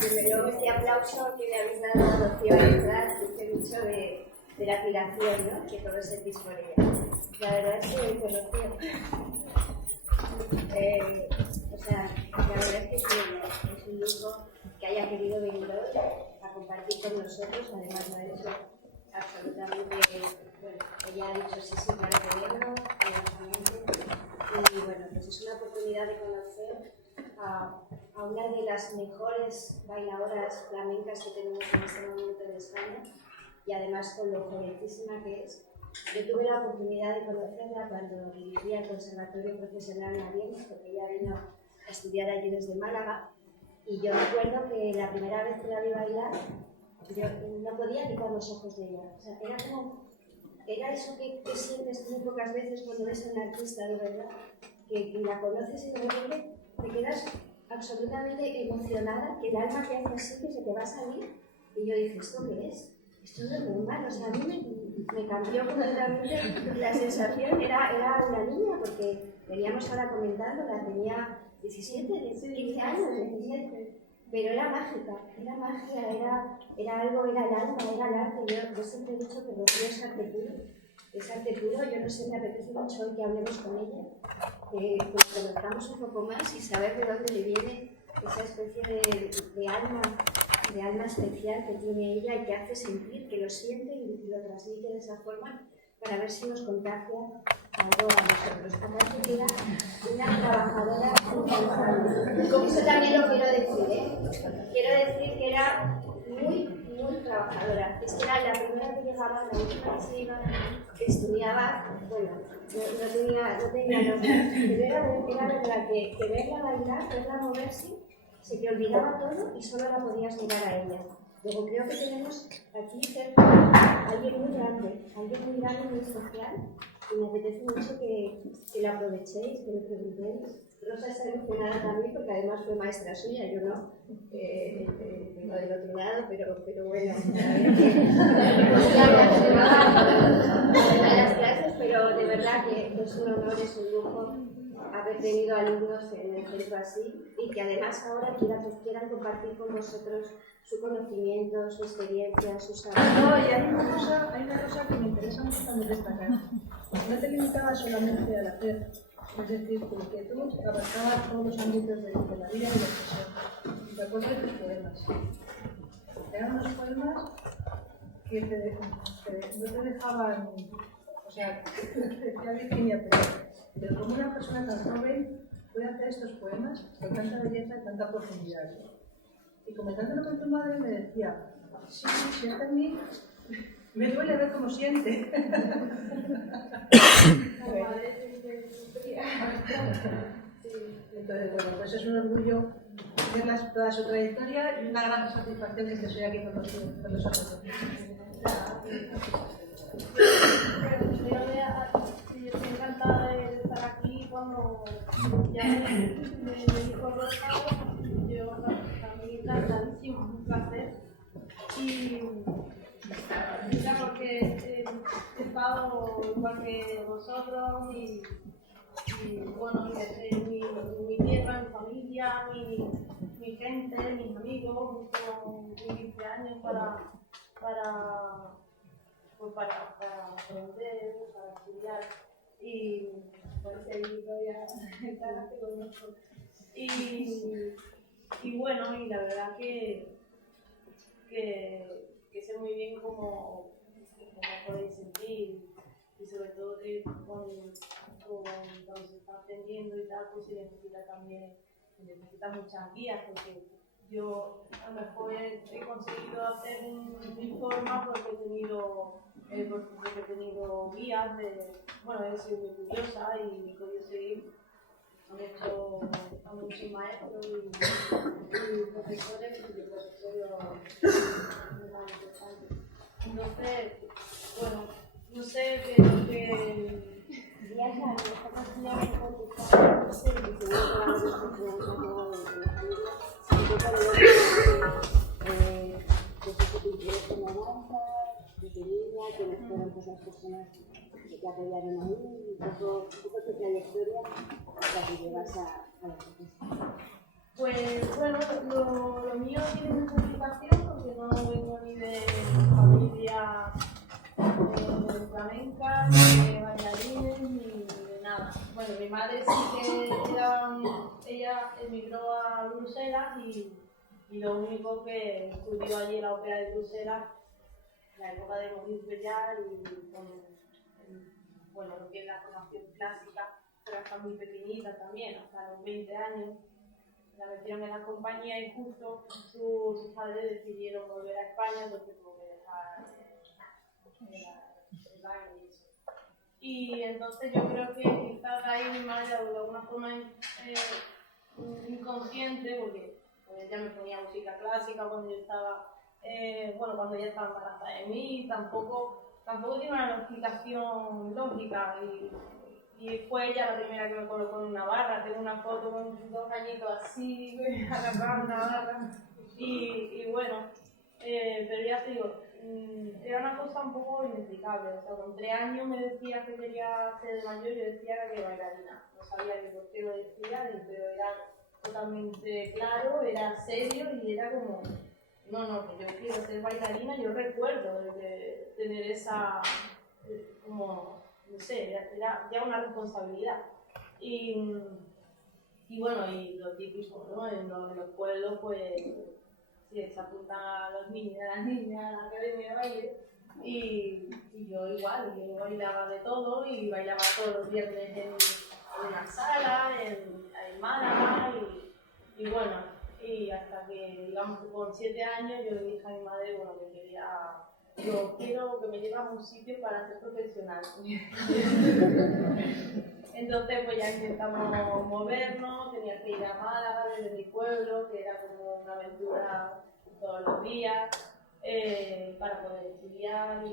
Desde luego este aplauso que le habéis dado a Rocío detrás dice mucho de la admiración, ¿no?, que todos sentís por ella. La verdad es que Rocío, la verdad es que es un lujo que haya querido venir hoy a compartir con nosotros. Además lo ha hecho absolutamente, bueno, ella ha dicho sí para quererlo, y bueno, pues es una oportunidad de conocer a una de las mejores bailadoras flamencas que tenemos en este momento en España, y además con lo jovencísima que es. Yo tuve la oportunidad de conocerla cuando dirigía el Conservatorio Profesional Mariens, porque ella vino a estudiar allí desde Málaga, y yo recuerdo que la primera vez que la vi bailar, yo no podía quitar los ojos de ella. O sea, era eso que sientes muy pocas veces cuando ves a un artista de verdad, que la conoces y de repente te quedas absolutamente emocionada, que el alma te hace así, que se te va a salir, y yo dije, ¿esto qué es? Esto no es normal. O sea, a mí me cambió completamente la sensación. Era una niña, porque veníamos ahora comentando, la tenía 17, 15 años, 17, pero era mágica, era magia, era algo, era el alma, era el arte. Yo siempre he dicho que Rocío es arte puro. Yo no sé, me apetece mucho hoy que hablemos con ella, que nos conozcamos un poco más y saber de dónde le viene esa especie de alma especial que tiene ella y que hace sentir, que lo siente y lo transmite de esa forma, para ver si nos contagia algo a nosotros. Aparte que era una trabajadora incansable. Con eso también lo quiero decir, ¿eh? Quiero decir que era muy trabajadora. Es que era la primera que llegaba, la última que se iba, que estudiaba, bueno, no tenía nombre, pero era verdad que verla bailar, verla moverse, se te olvidaba todo y solo la podías mirar a ella. Luego creo que tenemos aquí cerca a alguien muy grande, muy especial, y me apetece mucho que lo aprovechéis, que lo preguntéis. Rosa está emocionada también porque además fue maestra suya, yo no, vengo del otro lado, pero bueno, las clases, pero de verdad que es un honor, es un lujo haber tenido alumnos en el centro así, y que además ahora quieran compartir con vosotros su conocimiento, su experiencia, sus saberes. No, y hay una cosa que me interesa mucho también destacar. No te limitabas solamente al hacer, es decir, tu inquietud abarcaba todos los ámbitos de la vida y de la expresión. Y te acuerdas de tus poemas. Eran unos poemas que no te dejaban, o sea, decía Virginia, pero como una persona tan joven puede hacer estos poemas con tanta belleza y tanta profundidad. Y comentándolo con tu madre me decía, sí, siente en mí, me duele ver cómo siente. Entonces, bueno, pues es un orgullo ver toda su trayectoria y una gran satisfacción que estés hoy aquí con nosotros. Yo estoy encantada de estar aquí cuando ya me dijo Rosa, yo también encantadísimo, un placer. Y claro que he estado igual que vosotros y bueno, mi tierra, mi familia, mi gente, mis amigos, con 15 años para aprender, para estudiar, y por seguir todavía con nosotros. Y bueno, y la verdad que sé muy bien cómo podéis sentir, y sobre todo que cuando se está aprendiendo y tal, pues se necesita muchas guías, porque yo a lo mejor he conseguido hacer mi forma porque he tenido guías bueno, he sido muy curiosa y he podido seguir. Han hecho a muchos maestros y profesores, y profesores muy importantes. Entonces, bueno, no sé qué quiénes fueron pues las personas que te apoyaron ahí, un poco tu trayectoria hasta que llegas a Pues bueno, lo mío tiene mucha explicación porque no vengo ni de familia flamenca, ni de bailarines, ni de nada. Bueno, mi madre sí que ella emigró a Bruselas y lo único que estudió allí en la ópera de Bruselas, la época de Maurice Béjart y bueno, lo que es la formación clásica, pero hasta muy pequeñita también, hasta los 20 años. La metieron en la compañía y justo sus padres decidieron volver a España, entonces tuvo que dejar el baile y eso. Y entonces yo creo que quizás ahí mi madre de alguna forma inconsciente, porque pues, ella me ponía música clásica cuando yo estaba, cuando ella estaba embarazada de mí, tampoco tiene una explicación lógica y fue ella la primera que me colocó en una barra. Tengo una foto con 2 añitos así, agarrada en una barra. Y bueno, pero ya te digo, era una cosa un poco inexplicable. O sea, con 3 años me decía que quería ser mayor, yo decía que bailarina. No sabía ni por qué lo decía, pero era totalmente claro, era serio y era como, no, que yo quiero ser bailarina. Yo recuerdo de tener esa, como, no sé, era ya una responsabilidad. Y bueno, y lo típico, ¿no? En los pueblos, pues, sí, se apuntan a los niños y a las niñas a la academia de baile. Y yo igual, yo bailaba de todo y bailaba todos los viernes en una sala, en Málaga. Y bueno, y hasta que, digamos, con 7 años yo le dije a mi madre, bueno, que yo quiero que me lleve a un sitio para ser profesional. Entonces pues ya intentamos movernos, tenía que ir a Málaga desde mi pueblo, que era como una aventura todos los días, para poder estudiar.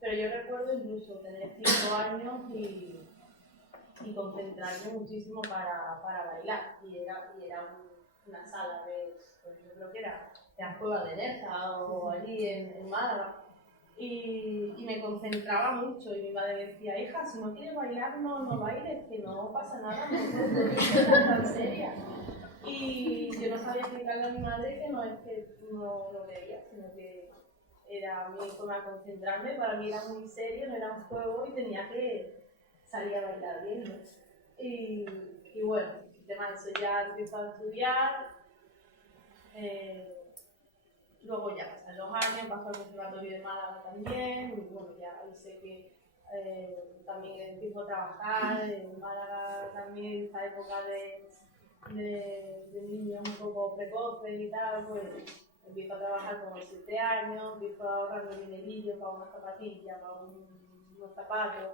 Pero yo recuerdo incluso tener 5 años y concentrarme muchísimo para bailar. Y era una sala pues yo creo que era Cueva de Nerja o allí en Málaga. Y me concentraba mucho y mi madre me decía, hija, si no quieres bailar, no bailes, que no pasa nada, no estás tan seria. Y yo no sabía explicarle a mi madre que no es que no lo veía, sino que era mi forma de concentrarme. Para mí era muy serio, no era un juego y tenía que salir a bailar bien, ¿no? Y bueno, además eso ya empezó a estudiar. Luego ya pasan los años, pasó al Conservatorio de Málaga también, y bueno, ya ahí sé que también empiezo a trabajar en Málaga también, esa época de niños un poco precoces y tal, pues empiezo a trabajar con los 7 años, empiezo a ahorrar mi dinerillo para unas zapatillas, para unos zapatos,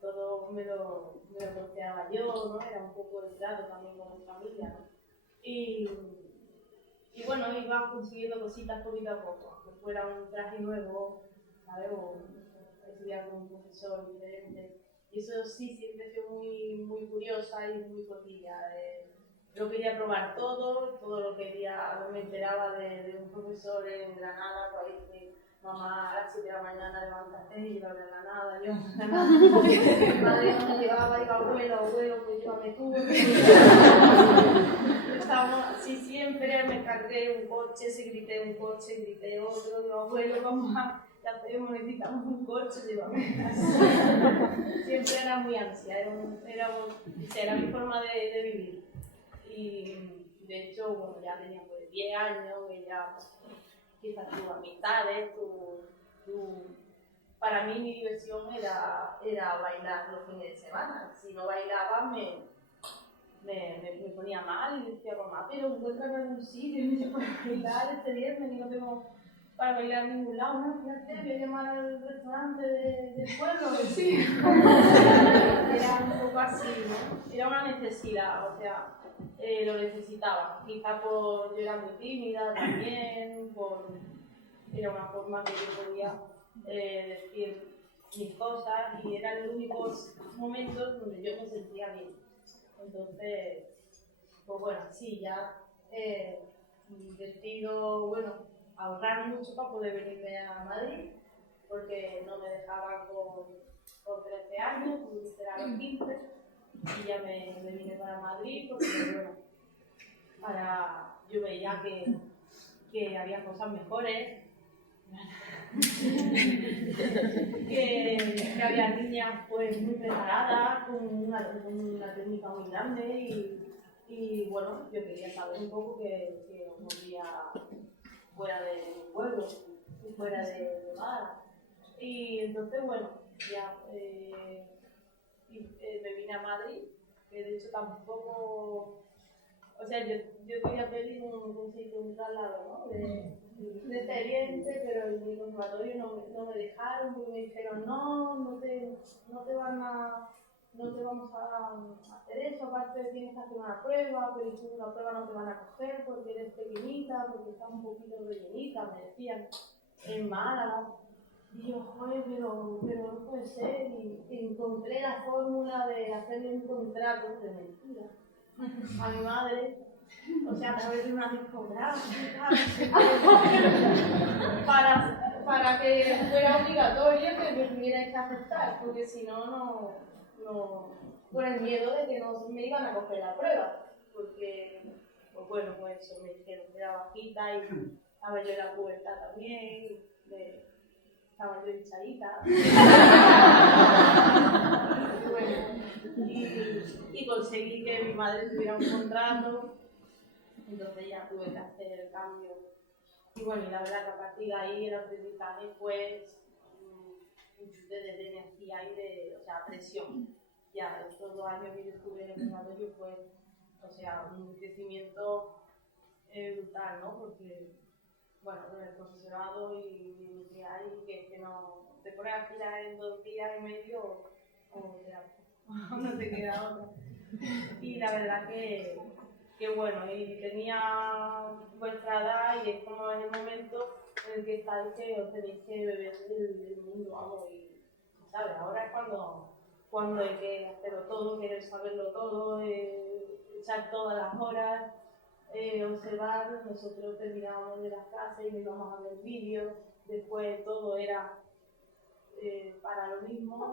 todo me lo costeaba yo, ¿no? Era un poco el trato también con mi familia, ¿no? Y bueno, iba consiguiendo cositas poquito a poco, que fuera un traje nuevo, ¿sabes? O estudiar con un profesor diferente. Y eso sí, siempre fue muy curiosa y muy cotilla. Yo quería probar todo lo quería, me enteraba de un profesor en Granada, pues dice, mamá, a las 7 de la mañana levántate y iba a Granada, yo a Granada. Mi madre no me llevaba, iba abuelo, pues llévame tú. Estábamos así siempre, me cargué un coche, grité un coche, grité otro, digo, abuelo, mamá, ya hacemos, necesitamos un coche, llévame a casa. Siempre era muy ansia, era mi forma de vivir. Y de hecho, bueno, ya tenía pues 10 años, ya quizás tuvo amistades, para mí mi diversión era bailar los fines de semana. Si no bailaba me ponía mal y decía, mamá, pero encuéntrame algún sitio para bailar este viernes y no tengo para bailar en ningún lado, ¿no? Fíjate, voy a llamar al restaurante del pueblo, sí. Era un poco así, ¿no? Era una necesidad, o sea, lo necesitaba. Quizá yo era muy tímida también, era una forma que yo podía decir mis cosas y eran los únicos momentos donde yo me sentía bien. Entonces, pues bueno, sí, ya decido, ahorrar mucho para poder venirme a Madrid, porque no me dejaban con 13 años, tuve que esperar a los 15, y ya me vine para Madrid porque, bueno, yo veía que había cosas mejores, que había niñas pues muy preparadas, con una técnica muy grande y bueno, yo quería saber un poco que ocurría fuera de mi pueblo y fuera de Málaga. Y entonces, bueno, ya me vine a Madrid, que de hecho tampoco, o sea, yo quería pedir un traslado, ¿no? De experiencia, pero en mi conservatorio no me dejaron, porque me dijeron, no te vamos a hacer eso, aparte tienes que hacer una prueba, pero si una prueba no te van a coger porque eres pequeñita, porque estás un poquito rellenita, me decían, en Málaga. Y yo, joder, pero no puede ser, y encontré la fórmula de hacerle un contrato de mentira a mi madre, o sea, a través de una discográfica, para que fuera obligatorio que me tuvierais que aceptar, porque si no, por el miedo de que no me iban a coger la prueba, porque, pues bueno, pues eso me dijeron que era bajita y estaba yo en la pubertad también, estaba yo hinchadita. Y conseguí que mi madre tuviera un contrato, entonces ya tuve que hacer el cambio. Y bueno, y la verdad que a partir de ahí el aprendizaje fue un chute de energía y de, o sea, presión. Ya estos 2 años que yo estuve en el conservatorio fue, o sea, un crecimiento brutal, ¿no? Porque, bueno, con el profesorado y que hay, que no te pones a tirar en 2 días y medio o no te queda otra. Y la verdad que bueno, y tenía vuestra edad y es como en el momento en el que estáis que os tenéis que beber del mundo, vamos, y, ¿sabes? Ahora es cuando hay que hacerlo todo, querer saberlo todo, echar todas las horas, observar. Nosotros terminábamos de las clases y nos íbamos a ver vídeos, después todo era para lo mismo.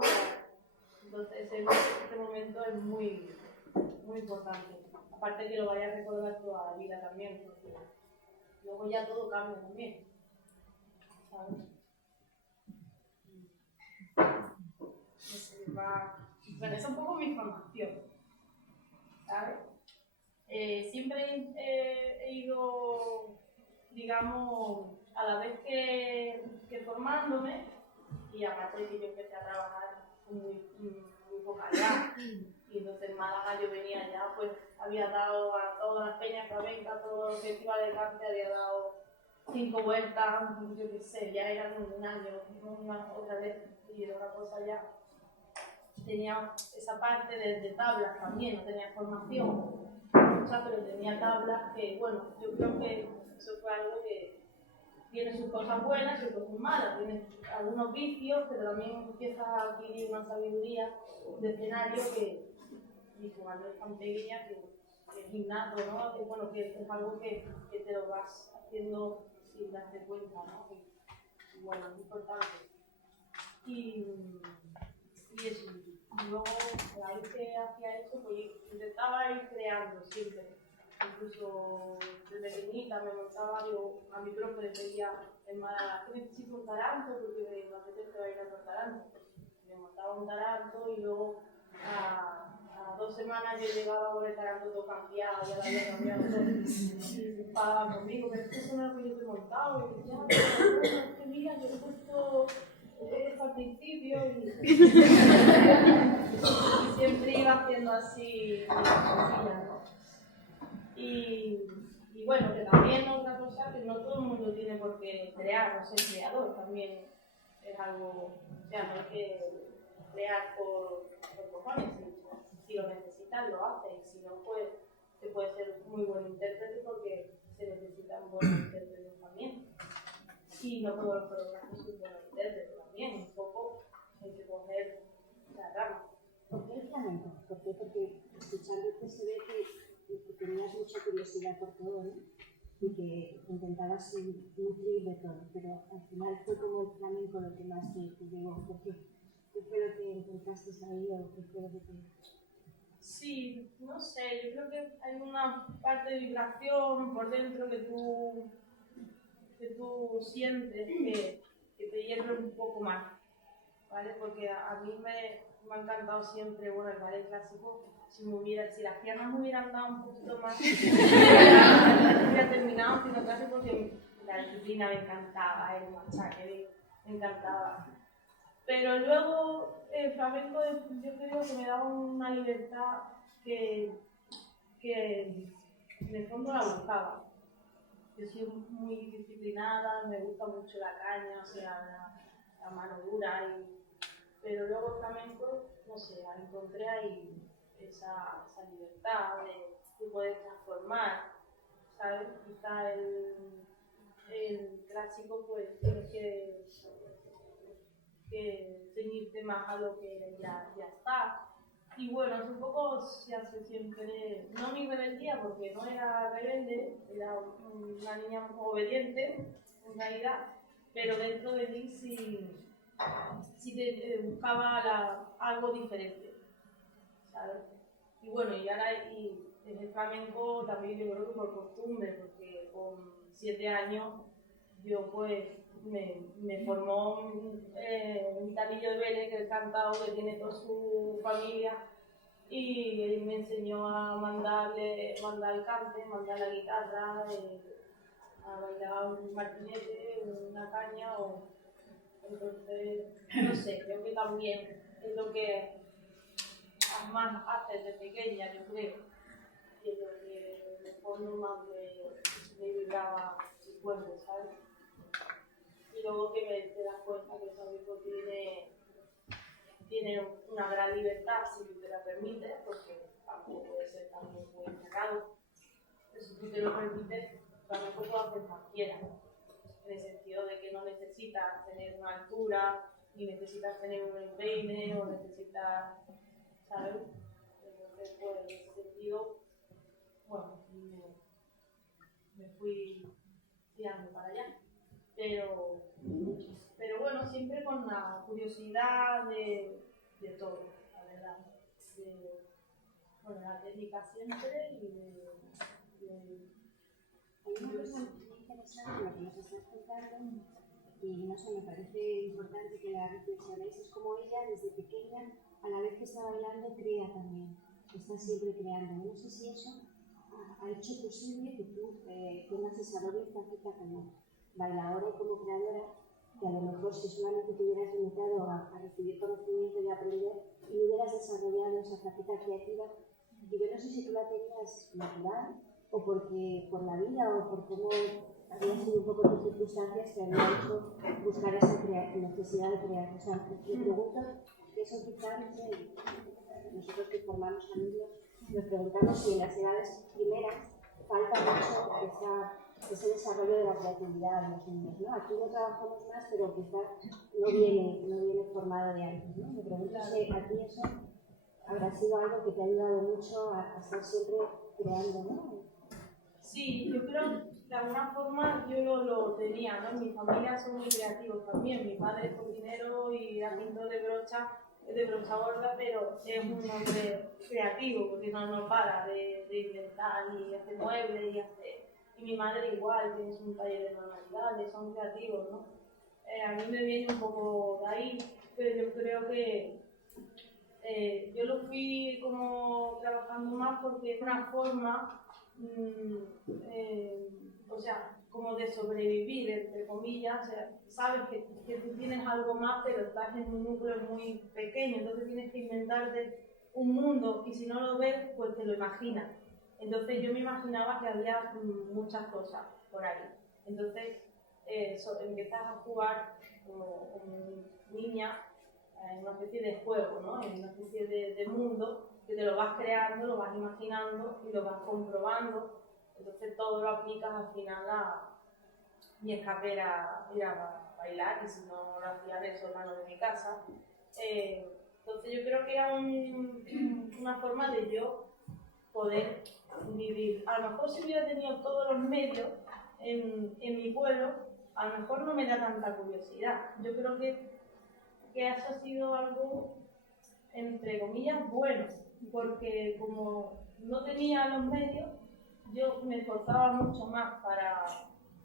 Entonces este momento es muy, muy importante. Aparte que lo vaya a recordar toda la vida también, porque luego ya todo cambia también, ¿sabes? Bueno, es un poco mi formación, ¿sabes? Siempre he ido, digamos, a la vez que formándome, y aparte que yo empecé a trabajar muy poca edad, y entonces en Málaga yo venía ya, pues había dado a todas las peñas flamencas, a todos los festivales de cante, había dado 5 vueltas, yo qué sé, ya eran un año, otra vez, y era una cosa ya. Tenía esa parte de tablas también, no tenía formación, pero tenía tablas que, bueno, yo creo que eso fue algo que tiene sus cosas buenas y sus cosas malas, tiene algunos vicios, pero también empiezas a adquirir una sabiduría de escenario que, y cuando es tan pequeña, que es innato, ¿no? Que, bueno, que es algo que te lo vas haciendo sin darte cuenta, ¿no? Y bueno, es importante. Y eso, y luego, a la vez que hacía eso, pues intentaba ir creando siempre. Incluso desde pequeñita me montaba, yo a mi profe le pedía en Málaga, que necesito un taranto, porque me apetece bailar con taranto. Me montaba un taranto y luego a 2 semanas yo llegaba con el taranto todo cambiado, ya lo había cambiado todo. Y se enfadaban conmigo, pero es que eso no es lo que yo te he montado. Y ya, pero es que mira, yo he puesto esto al principio y siempre iba haciendo así cosillas, ¿no? Y bueno, que también otra cosa, que no todo el mundo tiene por qué crear o ser creador, también es algo, o sea, no hay que crear por cojones, si lo necesitas lo haces, y si no, pues se puede ser muy buen intérprete porque se necesitan buenos intérpretes también. Y no todos los coreógrafos son buenos intérpretes también, un poco hay que coger la rama. ¿Por qué el flamenco? ¿Por qué? Porque escuchándote se ve que tenías mucha curiosidad por todo, ¿no? Y que intentabas nutrir de todo, pero al final fue como el flamenco lo que más te llegó. ¿Qué fue lo que encontraste ahí o qué fue lo que te...? Sí, no sé, yo creo que hay una parte de vibración por dentro que tú sientes que te hierve un poco más, ¿vale? Porque a mí me ha encantado siempre, bueno, el ballet clásico, si las piernas me hubieran dado un poquito más, hubiera terminado haciendo clase porque la disciplina me encantaba, el machaque me encantaba. Pero luego el flamenco yo creo que me daba una libertad que en el fondo la buscaba. Yo soy muy disciplinada, me gusta mucho la caña, o sea, la mano dura, pero luego el flamenco, no sé, la encontré ahí esa libertad de poder transformar, ¿sabes? Quizá el clásico pues tienes que ceñirte más a lo que ya está. Y bueno, es un poco se hace siempre, no mi rebeldía porque no era rebelde, era una niña obediente en realidad, pero dentro de mí sí que buscaba algo diferente, ¿sabes? Y bueno, y ahora en el flamenco también yo creo que por costumbre, porque con 7 años yo pues me formó un tatillo de Vélez, que es cantado, que tiene toda su familia, y él me enseñó a mandar el cante, mandar la guitarra, a bailar un martinete, una caña, entonces, no sé, creo que también es lo que más hace desde pequeña, yo creo, y es lo que en el fondo más me vibraba el cuerpo, ¿sabes? Y luego que te das cuenta que el flamenco tiene una gran libertad si te la permite, porque tampoco puede ser también muy cerrado, pero si tú te lo permites, el flamenco puede hacer cualquiera, en el sentido de que no necesitas tener una altura, ni necesitas tener un empeine, o necesitas, ¿sabes? Entonces, pues en ese sentido, bueno, me fui tirando para allá. Pero bueno, siempre con la curiosidad de todo, la verdad. Bueno, la técnica siempre Hay una cosa muy interesante lo que nos estás contando y no sé, me parece importante que la reflexionéis. Es como ella desde pequeña, a la vez que está bailando, crea también, está siempre creando. No sé si eso ha hecho posible que tú tengas esa doble faceta como bailadora y como creadora, que a lo mejor si solamente te hubieras limitado a recibir conocimiento y aprender y hubieras desarrollado esa faceta creativa, y yo no sé si tú la tenías natural o porque por la vida o por cómo había sido un poco tus circunstancias que había hecho buscar esa necesidad de crear. O sea, me pregunto, eso quizás, no sé, nosotros que formamos familias, nos preguntamos si en las edades primeras falta mucho ese desarrollo de la creatividad en los niños, ¿no? Aquí lo trabajamos más, pero quizás no viene formado de antes, ¿no? Me pregunto si a ti eso habrá sido algo que te ha ayudado mucho a estar siempre creando, ¿no? Sí, yo creo que de alguna forma yo lo tenía, ¿no? Mi familia son muy creativos también. Mi padre es cocinero y era pintor de brocha gorda, pero es un hombre creativo porque no para de inventar y hacer muebles y mi madre igual, tiene un taller de manualidades, son creativos, ¿no? A mí me viene un poco de ahí, pero yo creo que yo lo fui como trabajando más porque es una forma, o sea, como de sobrevivir, entre comillas. O sea, sabes que tú tienes algo más, pero estás en un núcleo muy pequeño, entonces tienes que inventarte un mundo y si no lo ves, pues te lo imaginas. Entonces yo me imaginaba que había muchas cosas por ahí. Entonces empiezas a jugar como niña en una especie de juego, ¿no? En una especie de mundo que te lo vas creando, lo vas imaginando y lo vas comprobando. Entonces todo lo aplicas al final mi escape era ir a bailar, y si no lo hacía de eso hermano de mi casa. Entonces yo creo que era una forma de yo poder vivir. A lo mejor si hubiera tenido todos los medios en mi pueblo, a lo mejor no me da tanta curiosidad. Yo creo que eso ha sido algo, entre comillas, bueno, porque como no tenía los medios, yo me esforzaba mucho más para,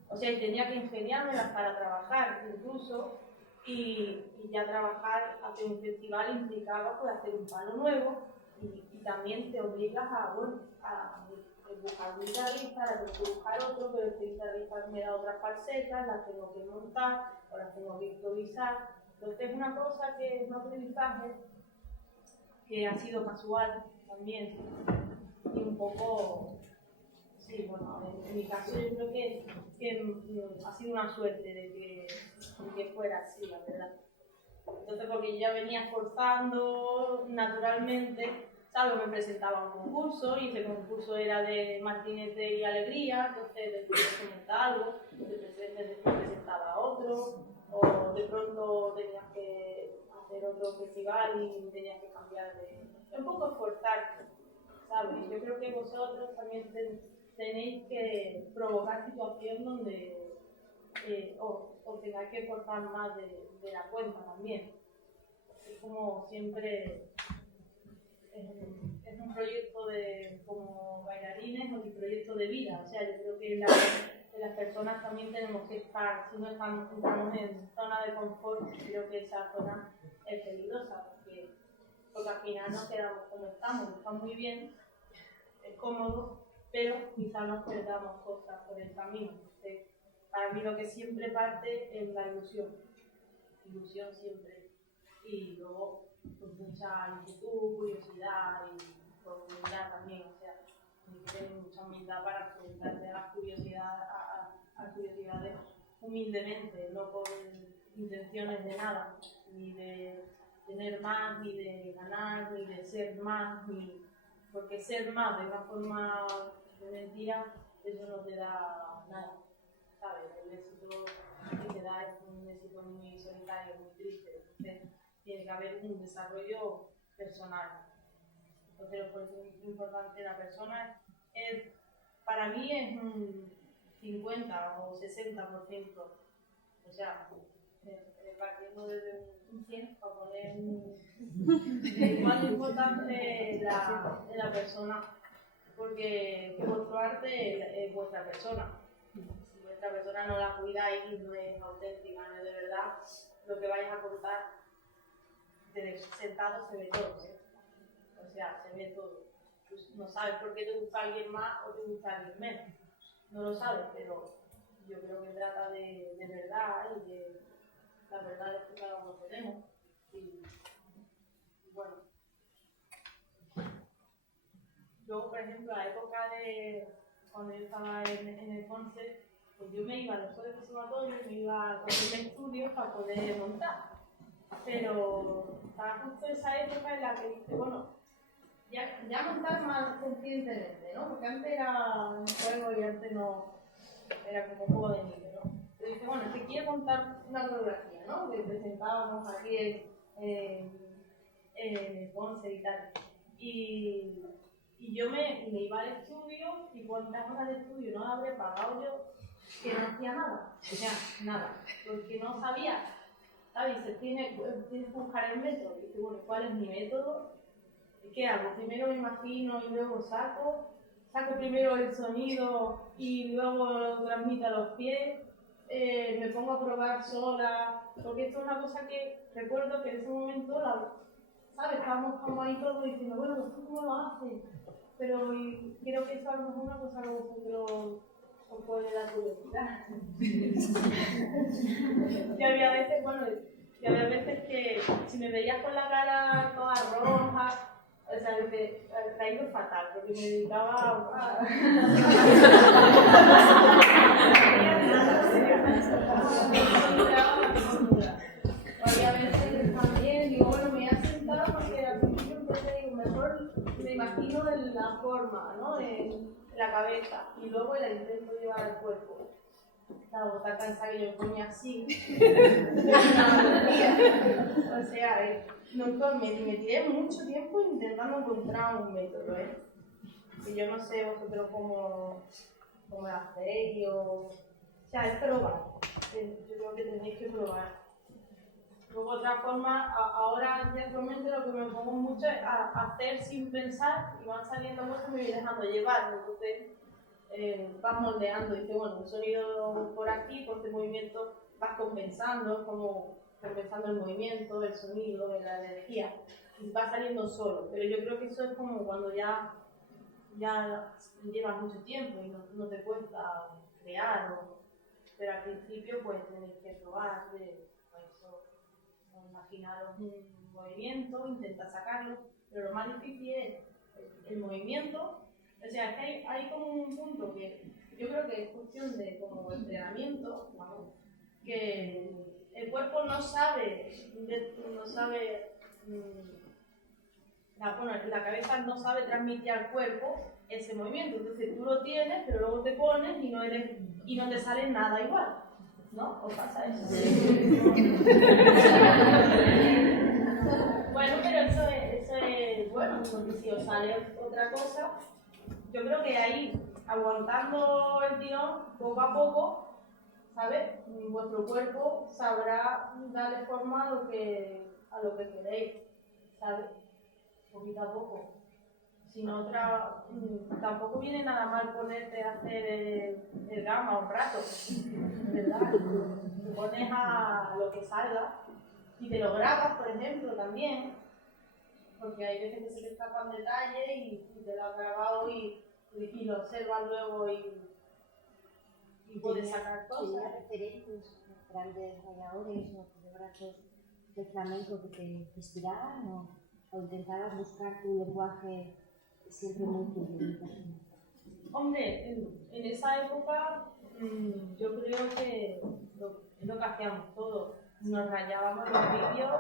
o sea, tenía que ingeniármelas para trabajar incluso, y ya trabajar, hacer un festival implicaba pues hacer un palo nuevo, y también te obligas a, bueno, a buscar un guitarrista, a buscar otro, pero este guitarrista me da otras falsetas, las tengo que montar, o las tengo que improvisar. Entonces es una cosa que es un aprendizaje que ha sido casual también, y un poco, sí, bueno, en mi caso yo creo que ha sido una suerte de que fuera así, la verdad. Entonces, porque yo ya venía esforzando naturalmente, ¿sabes? Me presentaba a un concurso, y ese concurso era de Martinete y Alegría, entonces después presentaba algo, después presentaba a otro, o de pronto tenías que hacer otro festival y tenías que cambiar de... Es un poco esforzarte, ¿sabes? Yo creo que vosotros también tenéis que provocar situaciones donde os tengáis que esforzar más de la cuenta también. Es como siempre, es un proyecto como bailarines, o un proyecto de vida. O sea, yo creo que las personas también tenemos que estar, si no entramos en zona de confort, creo que esa zona es peligrosa, porque al final nos quedamos como estamos, está muy bien, es cómodo, pero quizás nos perdamos cosas por el camino. Entonces, para mí lo que siempre parte es la ilusión siempre, y luego pues mucha inquietud, curiosidad y humildad también, o sea, hay que tener mucha humildad para enfrentarte a las curiosidades humildemente, no con intenciones de nada, ni de tener más, ni de ganar, ni de ser más, porque ser más de una forma de mentira, eso no te da nada, ¿sabes? El éxito que te da es un éxito muy solitario, muy triste. Entonces, tiene que haber un desarrollo personal. Entonces, lo importante de la persona para mí es un 50 o 60%. O sea, partiendo desde un 100 para poner es más importante de la persona, porque vuestro arte es vuestra persona. Si vuestra persona no la cuidáis y no es auténtica, no es de verdad, lo que vais a contar sentado se ve todo, ¿eh? O sea, se ve todo. Pues no sabes por qué te gusta alguien más o te gusta alguien menos. No lo sabes, pero yo creo que trata de verdad y de la verdad es que cada uno tenemos. Y bueno. Luego, por ejemplo, a la época de cuando yo estaba en el Ponce, pues yo me iba a los colegios de conservatorio y me iba a coger estudios para poder montar. Pero estaba justo esa época en la que dije, bueno, ya montar más conscientemente, ¿no? Porque antes era un juego y antes no era como un juego de niños, ¿no? Pero dije, bueno, es que quiero montar una coreografía, ¿no? Que presentábamos aquí en Ponce y tal. Y yo me iba al estudio, y cuántas horas de estudio no habré pagado yo, que no hacía nada, o sea, nada, porque no sabía, ¿sabes? Tienes que buscar el método, y dice, bueno, ¿cuál es mi método? ¿Qué hago? Primero me imagino y luego saco primero el sonido y luego lo transmito a los pies, me pongo a probar sola, porque esto es una cosa que recuerdo que en ese momento, ¿sabes? Estábamos como ahí todos diciendo, bueno, ¿tú cómo lo haces? Pero creo que eso a lo mejor es una cosa que vosotros os puede dar curiosidad. Y había veces que si me veías con la cara toda roja, o sea, me ha ido fatal, porque me dedicaba a... Había veces también, digo, bueno, me voy a sentar porque al principio empecé, digo, mejor me imagino en la forma, ¿no? En la cabeza, y luego la intento llevar al cuerpo. Estaba tan cansada que yo me ponía así. O sea, me tiré mucho tiempo intentando encontrar un método, ¿eh? Y yo no sé vosotros cómo lo hacéis, o sea, es probar. Yo creo que tenéis que probar. Luego otra forma, ahora actualmente lo que me pongo mucho es a hacer sin pensar y van saliendo cosas y me voy dejando llevar. Entonces vas moldeando y dices, bueno, un sonido por aquí, por este movimiento vas compensando, es como compensando el movimiento, el sonido, la energía. Y va saliendo solo. Pero yo creo que eso es como cuando ya llevas mucho tiempo y no te cuesta crear. Pero al principio pues tenéis que probar imaginaros un movimiento, intenta sacarlo, pero lo más difícil es el movimiento. O sea, es que hay como un punto que yo creo que es cuestión de como entrenamiento, ¿no? Que el cuerpo no sabe la cabeza no sabe transmitir al cuerpo ese movimiento. Entonces tú lo tienes, pero luego te pones y no te sale nada igual. ¿No? ¿Os pasa eso? Sí. Bueno, pero eso es bueno, porque si os sale otra cosa, yo creo que ahí, aguantando el tirón, poco a poco, ¿sabes? Vuestro cuerpo sabrá darle forma a lo que queréis, ¿sabes? Poquito a poco. Si no, tampoco viene nada mal ponerte a hacer el gamma un rato, ¿verdad? Te pones a lo que salga y te lo grabas, por ejemplo, también, porque hay veces que se te escapan detalles y te lo has grabado y lo observas luego y puedes sacar cosas. ¿Tenía referentes, grandes bailadores o coreógrafos de flamenco que te inspiraban o intentabas buscar tu lenguaje siempre muy tuyo? Hombre, en esa época yo creo que es lo que hacíamos todos. Nos rayábamos los vídeos,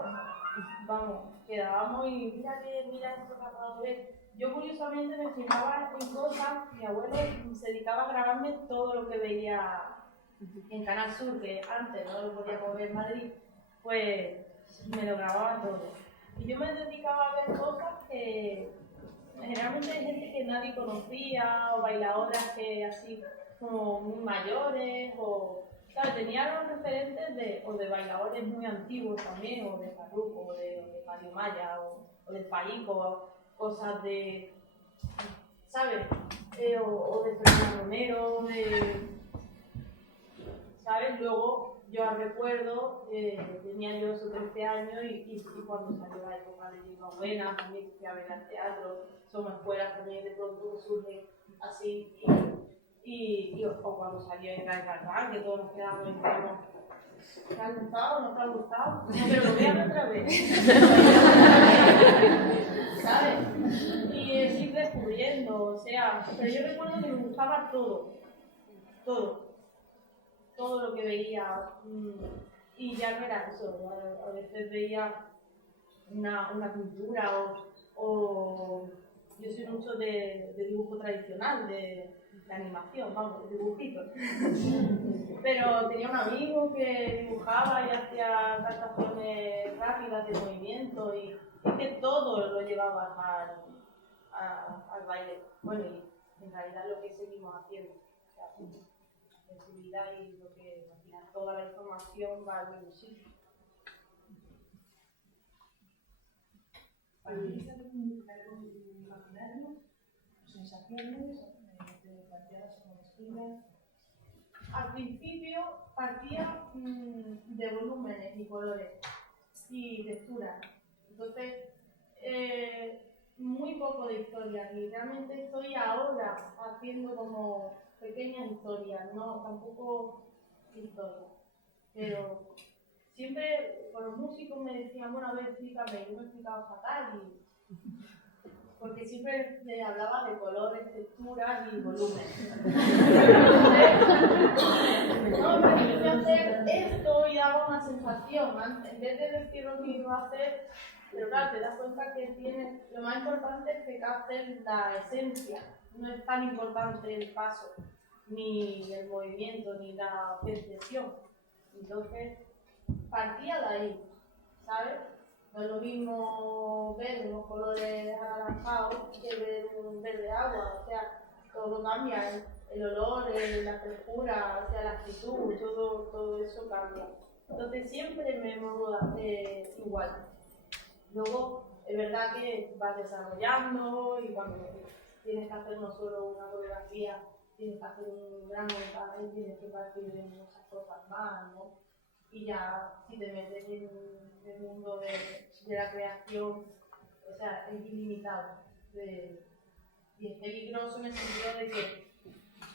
vamos, quedábamos y mira esto que acabo de ver. Yo curiosamente me fijaba en cosas, mi abuelo se dedicaba a grabarme todo lo que veía en Canal Sur, que antes no lo podíamos ver en Madrid, pues me lo grababa todo. Y yo me dedicaba a ver cosas que generalmente hay gente que nadie conocía, o bailadoras que así como muy mayores, o claro, tenía los referentes de bailadores muy antiguos también, o de Farruko, o de Mario Maya, o de Paíco, cosas de, ¿sabes? O de Fernando Romero, ¿sabes? Luego yo recuerdo, tenía yo esos 13 años y cuando salió la época de Lima Buena, también fui a ver al teatro, somos escuelas también de pronto surgen así, o cuando salió en Galgarán, que todos nos quedamos en como, ¿te ha gustado? ¿No te ha gustado? No, pero lo voy a ver otra vez. ¿Sabes? Y ir descubriendo, o sea, pero yo recuerdo que me gustaba todo lo que veía, y ya no era eso, a veces veía una pintura o yo soy mucho de dibujo tradicional, de animación, vamos, de dibujitos. Pero tenía un amigo que dibujaba y hacía adaptaciones rápidas de movimiento y es que todo lo llevaba al baile. Bueno, y en realidad lo que seguimos haciendo. Sensibilidad y lo que al final toda la información va al mismo sitio. Para mí se comunicar con tu imaginario, sensaciones, planteadas como espinas. Al principio partía de volúmenes y colores y texturas. Entonces, muy poco de historia. Y realmente estoy ahora haciendo como pequeñas historias, no tampoco historias. Pero siempre con los músicos me decían, bueno, a ver, explícame, y yo me explicaba fatal, porque siempre me hablaba de colores, texturas y volúmenes. No, porque yo voy a hacer esto y daba una sensación, en vez de decir lo que iba a hacer, pero claro, te das cuenta que lo más importante es que captes la esencia, no es tan importante el paso, ni el movimiento, ni la percepción. Entonces, partía de ahí, ¿sabes? No es lo mismo ver unos colores anaranjados que ver un verde agua, o sea, todo cambia, el olor, la frescura, o sea, la actitud, todo eso cambia. Entonces siempre me muevo igual. Luego, es verdad que vas desarrollando y cuando tienes que hacer no solo una coreografía, tienes que hacer un gran montaje y tienes que partir de muchas cosas más, ¿no? Y ya si te metes en el mundo de la creación, o sea, es ilimitado. Y es peligroso en el sentido de que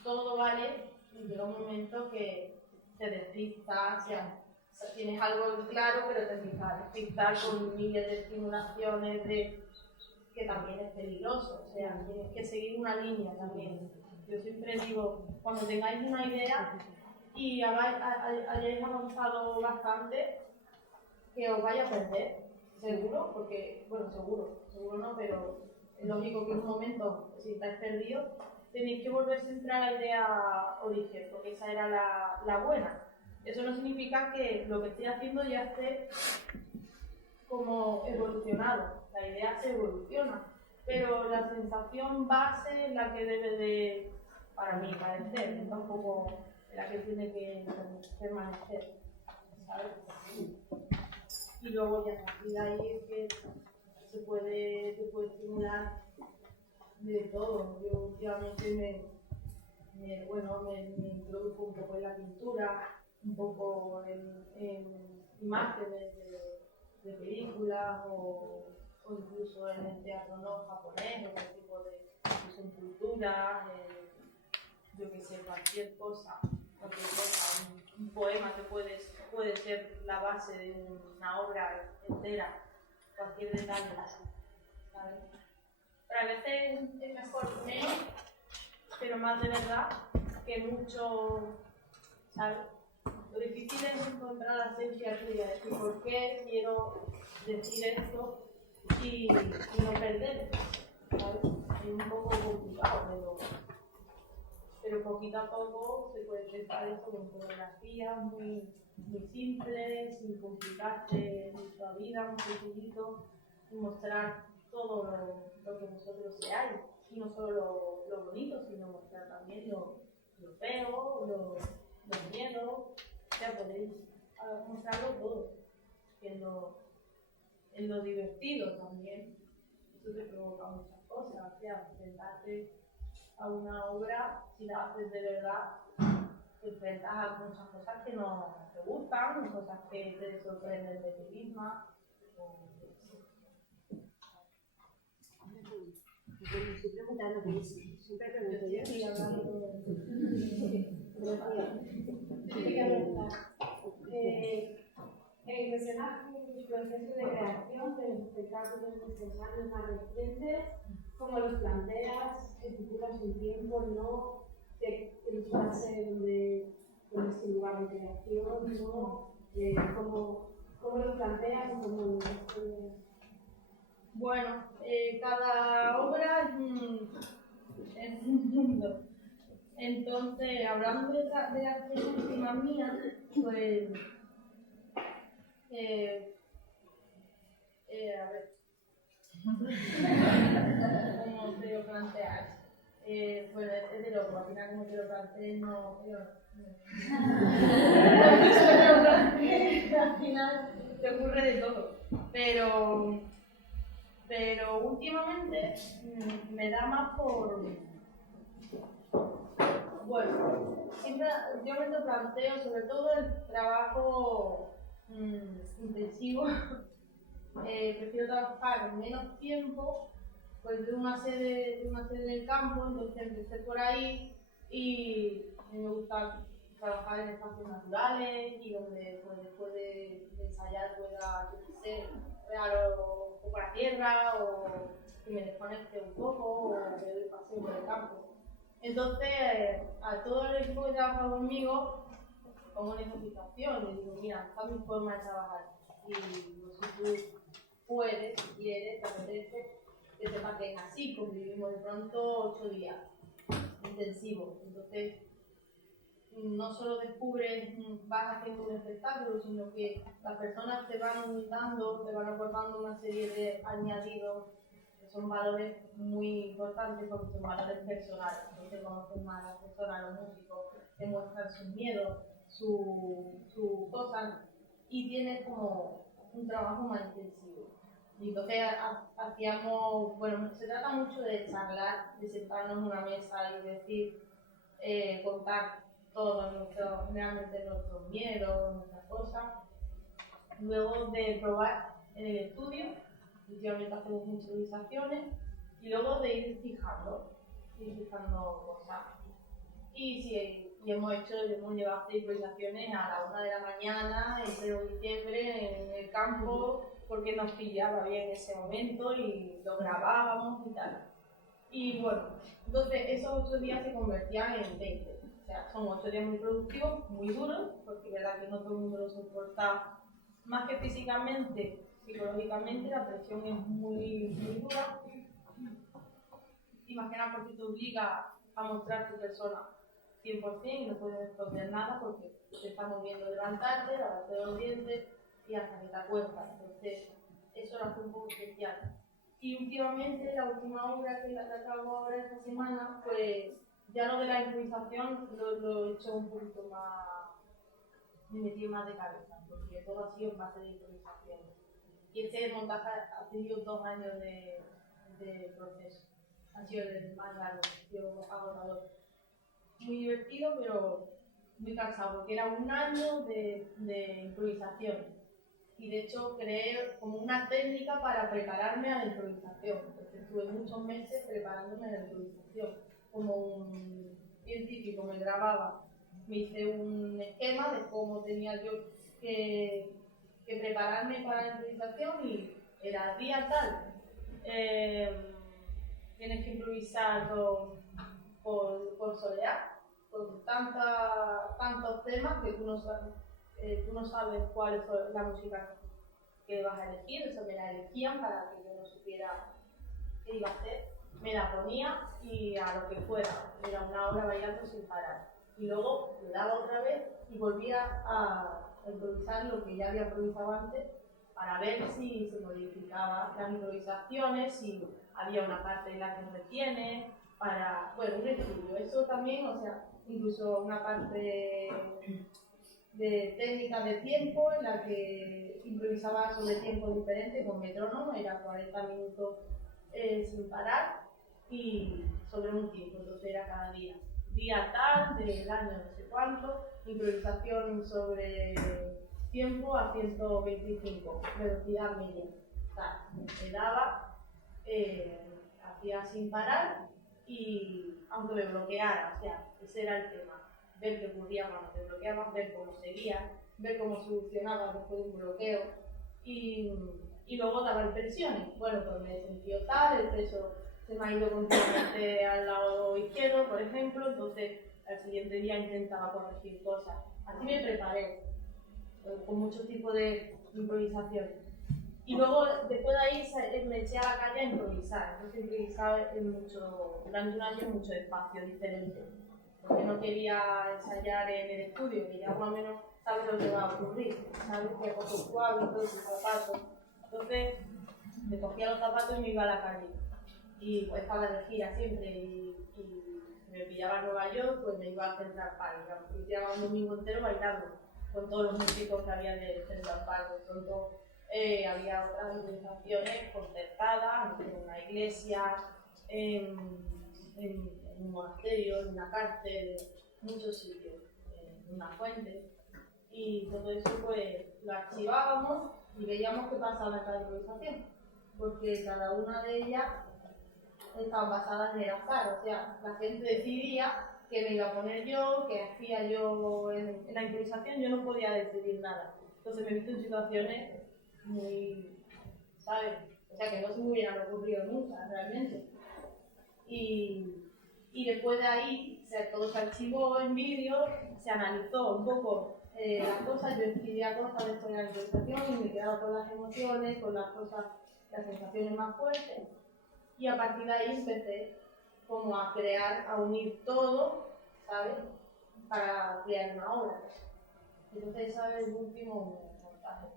todo vale y llega un momento que te despistas, tienes algo claro, pero te empiezas a despistar con miles de estimulaciones, que también es peligroso, o sea, tienes que seguir una línea también. Yo siempre digo, cuando tengáis una idea y hayáis avanzado bastante, que os vaya a perder, seguro, porque, bueno, seguro no, pero es lógico que en un momento, si estáis perdidos, tenéis que volver siempre a la idea origen, porque esa era la buena. Eso no significa que lo que estoy haciendo ya esté como evolucionado, la idea se evoluciona, pero la sensación base es la que debe de, para mí, parecer, es tampoco la que tiene que permanecer, ¿sabes? Y luego ya a partir de ahí es que se puede estimular de todo. Yo últimamente me introduzco un poco en la pintura, un poco en imágenes de películas o incluso en el teatro no japonés, otro tipo de incluso en cultura, yo que sé, cualquier cosa, un poema que puede ser la base de una obra entera, cualquier detalle, ¿sabes? Pero a veces es mejor menos, pero más de verdad, que mucho, ¿sabes? Lo difícil es encontrar la esencia tuya, decir por qué quiero decir esto y no perder, ¿sabes? Es un poco complicado, pero poquito a poco se puede empezar eso con fotografías muy simples, sin complicarse mucho la vida, muy sencillito, y mostrar todo lo que vosotros seáis, y no solo lo bonito, sino mostrar también lo feo, los miedos, o sea, podéis mostrarlo todo, en lo divertido también, eso te provoca muchas cosas, o sea, sentarte a una obra, si la haces de verdad, te enfrentas a muchas cosas que no te gustan, cosas que te sorprenden de ti misma. Estoy preguntando, porque siempre pregunto yo. Sí, hablando El personaje y el proceso de creación de los espectáculos de estos años más recientes, ¿cómo los planteas? ¿Estipulas un tiempo? ¿No? ¿Tienes base donde es tu lugar de creación? ¿No? ¿Cómo los planteas? ¿Cómo los estudias? Bueno, cada obra es un mundo. Entonces, hablando de las tres últimas mías, pues, a ver, ¿cómo te lo planteas? Bueno, es de loco, al final como te lo plantees, al final te ocurre de todo, pero últimamente me da más por, bueno, siempre yo me lo planteo, sobre todo el trabajo intensivo, prefiero trabajar menos tiempo, pues de una sede en el campo, entonces empecé por ahí y a mí me gusta trabajar en espacios naturales y donde pues, después de ensayar pueda, yo qué sé, pegar un poco la tierra o que me desconecte un poco o que doy paseo por el campo. Entonces, a todo el equipo que trabaja conmigo, pongo una invitación, le digo, mira, esta es mi forma de trabajar y pues, si tú puedes, si quieres, te apetece, que sepas que es así, convivimos de pronto 8 días intensivos. Entonces, no solo descubres, vas haciendo un espectáculo, sino que las personas te van dando, te van aportando una serie de añadidos que son valores muy importantes porque son valores personales. Entonces conoces más a las personas, los músicos, te muestran sus miedos, sus cosas y tienes como un trabajo más intensivo. Y entonces hacíamos, bueno, se trata mucho de charlar, de sentarnos en una mesa y decir, contar todos generalmente nuestros miedos, nuestras cosas. Luego de probar en el estudio, últimamente hacemos muchas improvisaciones, y luego de ir fijando cosas. Y sí, hemos llevado a hacer improvisaciones a la 1 de la mañana, en pleno diciembre, en el campo, porque nos pillaba bien en ese momento y lo grabábamos y tal. Y bueno, entonces esos 8 días se convertían en 20. O sea, son 8 días muy productivos, muy duros, porque es verdad que no todo el mundo lo soporta, más que físicamente, psicológicamente, la presión es muy dura. Y más que nada porque te obliga a mostrar tu persona 100% y no puedes esconder nada porque te está moviendo levantarte, lavarte los dientes y hasta que te acuestas. Entonces, eso lo hace un poco especial. Y últimamente, la última obra que acabo ahora esta semana, pues ya lo de la improvisación lo he hecho un poquito más, me metí más de cabeza, porque todo ha sido en base de improvisación. Y este montaje ha tenido 2 años de proceso. Ha sido el más largo, ha sido agotador. Muy divertido, pero muy cansado, porque era 1 año de improvisación. Y de hecho creé como una técnica para prepararme a la improvisación. Porque estuve muchos meses preparándome a la improvisación. Como un científico me grababa, me hice un esquema de cómo tenía yo que prepararme para la improvisación y era día tal. Tienes que improvisar por solear, con tantos temas que tú no sabes cuál es la música que vas a elegir. Eso me la elegían para que yo no supiera qué iba a hacer. Me la ponía y a lo que fuera, era 1 hora bailando sin parar. Y luego le daba otra vez y volvía a improvisar lo que ya había improvisado antes para ver si se modificaban las improvisaciones, si había una parte en la que retiene, bueno, un estudio. Eso también, o sea, incluso una parte de técnica de tiempo en la que improvisaba sobre tiempos diferentes con metrónomo, era 40 minutos sin parar y sobre un tiempo, entonces era cada día. Día tal, del año no sé cuánto, improvisación sobre tiempo a 125, velocidad media. O sea, me daba, hacía sin parar y aunque me bloqueara, o sea, ese era el tema. Ver qué ocurría cuando te bloqueabas, ver cómo seguía, ver cómo solucionaba después de un bloqueo y luego daba impresiones. Bueno, pues me he sentido tal, el peso se me ha ido continuamente al lado izquierdo, por ejemplo, entonces al siguiente día intentaba corregir cosas. Así me preparé, con muchos tipos de improvisaciones. Y luego, después de ahí, me eché a la calle a improvisar. Entonces improvisaba durante 1 año en muchos espacios diferentes. Porque no quería ensayar en el estudio, que ya más o menos sabes lo que va a ocurrir. Sabes que cojo tu hábito, tus zapatos. Entonces, me cogía los zapatos y me iba a la calle. Y pues estaba de gira siempre y me pillaba en Nueva York, pues me iba a Central Park. Y tiraba un domingo entero bailando con todos los músicos que había de Central Park. De pronto había otras improvisaciones concertadas en una iglesia, en un monasterio, en una cárcel, en muchos sitios, en una fuente. Y todo eso pues lo archivábamos y veíamos qué pasaba en cada improvisación, porque cada una de ellas estaban basadas en el azar, o sea, la gente decidía qué me iba a poner yo, qué hacía yo en la improvisación, yo no podía decidir nada. Entonces me he visto en situaciones muy, ¿sabes? O sea, que no se me hubieran ocurrido nunca, realmente. Y después de ahí, o sea, todo se archivó en vídeo, se analizó un poco las cosas, yo escribía cosas de la improvisación y me quedaba con las emociones, con las cosas, las sensaciones más fuertes. Y a partir de ahí empecé como a crear, a unir todo, ¿sabes? Para crear una obra. Entonces, ¿sabes? El último montaje.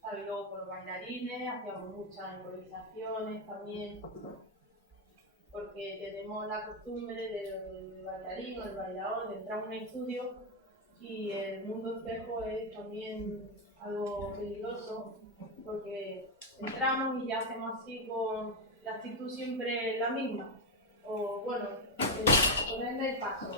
¿Sabes? Luego por bailarines, hacíamos muchas improvisaciones también. Porque tenemos la costumbre del bailarín o del bailador de entrar a un estudio Y el mundo espejo es también algo peligroso porque entramos y ya hacemos así con la actitud siempre la misma. O bueno, ponerme el paso.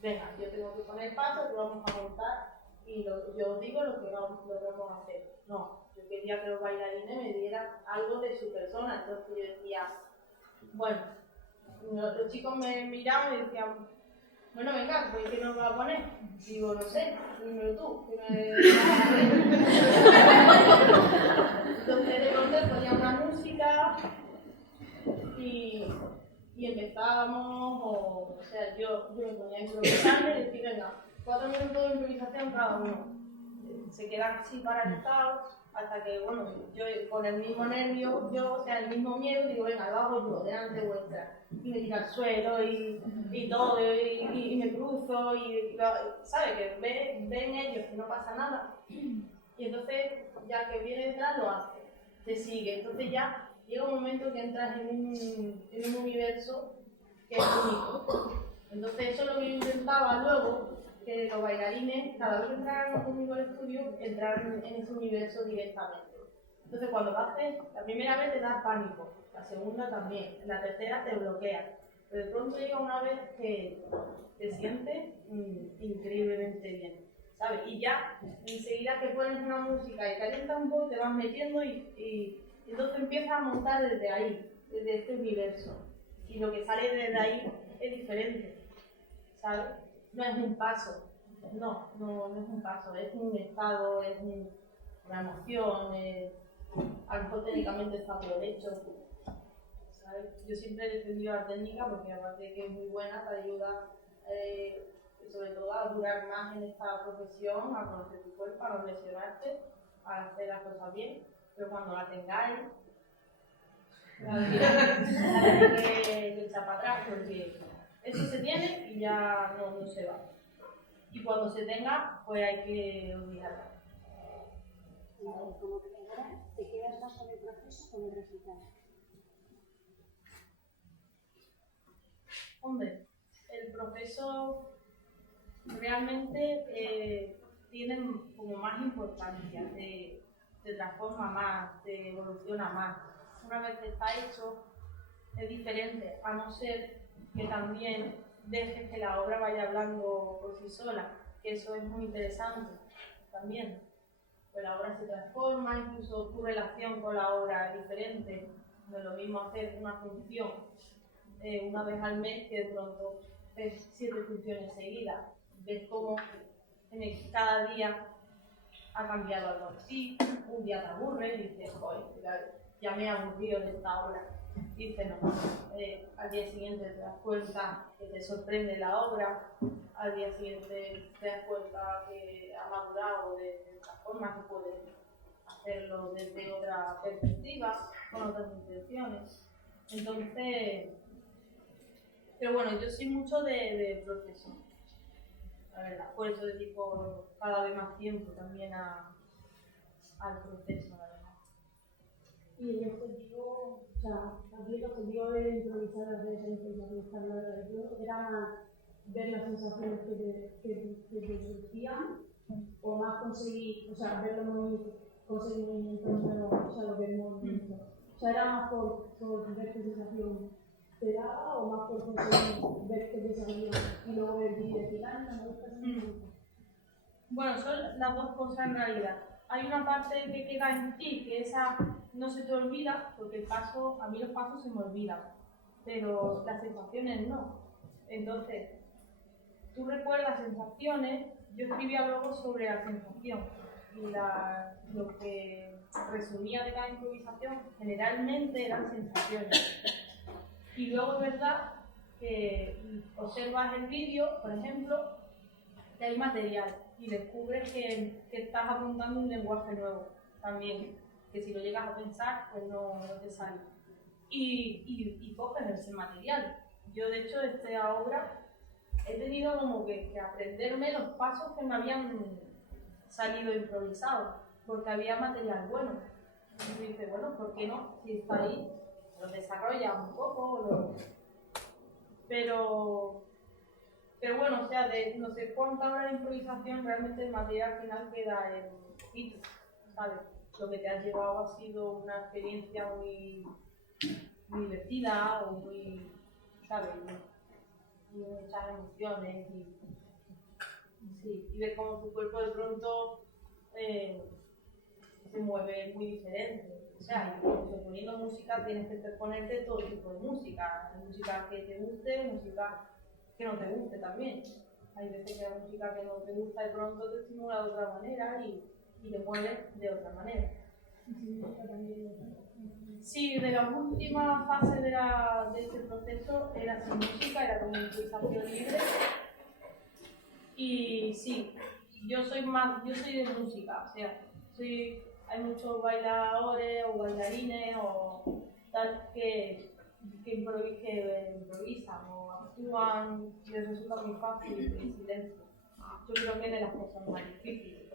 Venga, yo tengo que poner el paso, que vamos a montar y yo os digo lo que vamos a hacer. No, yo quería que los bailarines me dieran algo de su persona, entonces yo decía, bueno, los chicos me miraban y decían, bueno, venga, pues ¿qué nos va a poner? Digo, no sé, dímelo tú. Entonces de pronto ponía una música y empezábamos, o sea, yo me ponía a improvisar y decía, venga, 4 minutos de improvisación cada uno. Se quedan así paralizados hasta que, bueno, yo con el mismo nervio, o sea, el mismo miedo, digo, venga, lo hago yo, delante vuestra. Y me tiro al suelo y todo, y me cruzo, ¿sabes? Que ven ellos que no pasa nada. Y entonces, ya que viene detrás, lo hace, te sigue. Entonces ya llega un momento que entras en un universo que es único. Entonces eso es lo que yo intentaba luego, que los bailarines, cada vez que entraran conmigo al estudio, entraran en ese universo directamente. Entonces cuando lo haces, la primera vez te da pánico, la segunda también, la tercera te bloquea. Pero de pronto llega una vez que te sientes increíblemente bien, ¿sabes? Y ya enseguida que pones una música y calientas un poco, te vas metiendo y entonces empiezas a montar desde ahí, desde este universo. Y lo que sale desde ahí es diferente, ¿sabes? No es un paso, no es un paso, es un estado, es una emoción, a lo mejor técnicamente está peor hecho, ¿sabes? Yo siempre he defendido la técnica porque aparte de que es muy buena, te ayuda sobre todo a durar más en esta profesión, a conocer tu cuerpo, a no lesionarte, a hacer las cosas bien, pero cuando la tengáis, la tenéis que echar para atrás porque eso se tiene y ya no se va. Y cuando se tenga, pues hay que olvidarla. Como creadora, ¿te quedas más con el proceso o con el resultado? Hombre, el proceso realmente tiene como más importancia, te transforma más, te evoluciona más. Una vez que está hecho, es diferente, a no ser que también dejes que la obra vaya hablando por sí sola, que eso es muy interesante también. Pues la obra se transforma, incluso tu relación con la obra es diferente. No es lo mismo hacer una función una vez al mes que de pronto ves 7 funciones seguidas. Ves cómo cada día ha cambiado algo en ti, un día te aburre y dices, joder, ya me he aburrido de esta obra. Dices, no, al día siguiente te das cuenta que te sorprende la obra, al día siguiente te das cuenta que ha madurado de otra forma, que puedes hacerlo desde otra perspectiva, con otras intenciones. Entonces, pero bueno, yo soy mucho de proceso, la verdad, por eso dedico cada vez más tiempo también al proceso, la verdad. Y el objetivo, o sea, aquí el objetivo de improvisar las redes sociales era más ver las sensaciones que te producían o más conseguir, o sea, ver los movimientos, conseguir movimientos nuevos, o sea, lo que es movimiento. O sea, era más por ver qué sensación te daba o más por conseguir ver qué te salía y luego ver y decir, ay, no me gusta esa sensación. Bueno, son las dos cosas en realidad. Hay una parte que queda en ti, que esa no se te olvida, porque a mí los pasos se me olvidan, pero las sensaciones no. Entonces, tú recuerdas sensaciones, yo escribía luego sobre la sensación y lo que resumía de cada improvisación generalmente eran sensaciones. Y luego es verdad que observas el vídeo, por ejemplo, que hay material y descubres que estás apuntando un lenguaje nuevo también, que si lo llegas a pensar, pues no te sale. Y coges ese material. Yo, de hecho, de esta obra he tenido como que aprenderme los pasos que me habían salido improvisados, porque había material bueno. Y dices, bueno, ¿por qué no? Si está ahí, lo desarrollas un poco, pero Pero bueno, o sea, de no sé cuántas horas de improvisación, realmente el material final queda en poquito, ¿sabes? Lo que te has llevado ha sido una experiencia muy, muy divertida o muy, ¿sabes? Y muchas emociones y ver cómo tu cuerpo de pronto se mueve muy diferente. O sea, incluso poniendo música tienes que ponerte todo tipo de música. Hay música que te guste, música que no te guste también. Hay veces que la música que no te gusta de pronto te estimula de otra manera y te mueve de otra manera. Sí, de la última fase de este proceso era sin música, era como improvisación libre. Y sí, yo soy de música, o sea, hay muchos bailadores o bailarines o tal que improvisan o actúan y les resulta muy fácil el silencio. Yo creo que es de las cosas más difíciles.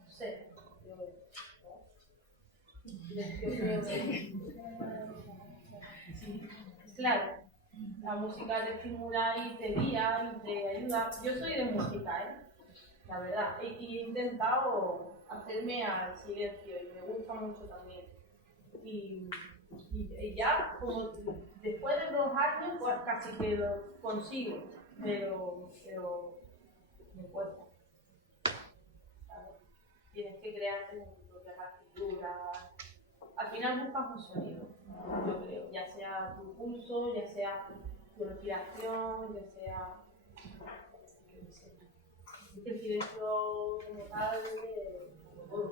No sé, yo creo que sí, claro, la música te estimula y te guía y te ayuda. Yo soy de música, la verdad, y he intentado hacerme al silencio y me gusta mucho también. Y ya, como después de 2 años, pues casi que lo consigo, pero me cuesta. ¿Sabes? Tienes que crearte tu propia partitura. Al final buscas un sonido, yo creo, ya sea tu pulso, ya sea tu respiración, ya sea. El silencio como tal como todo.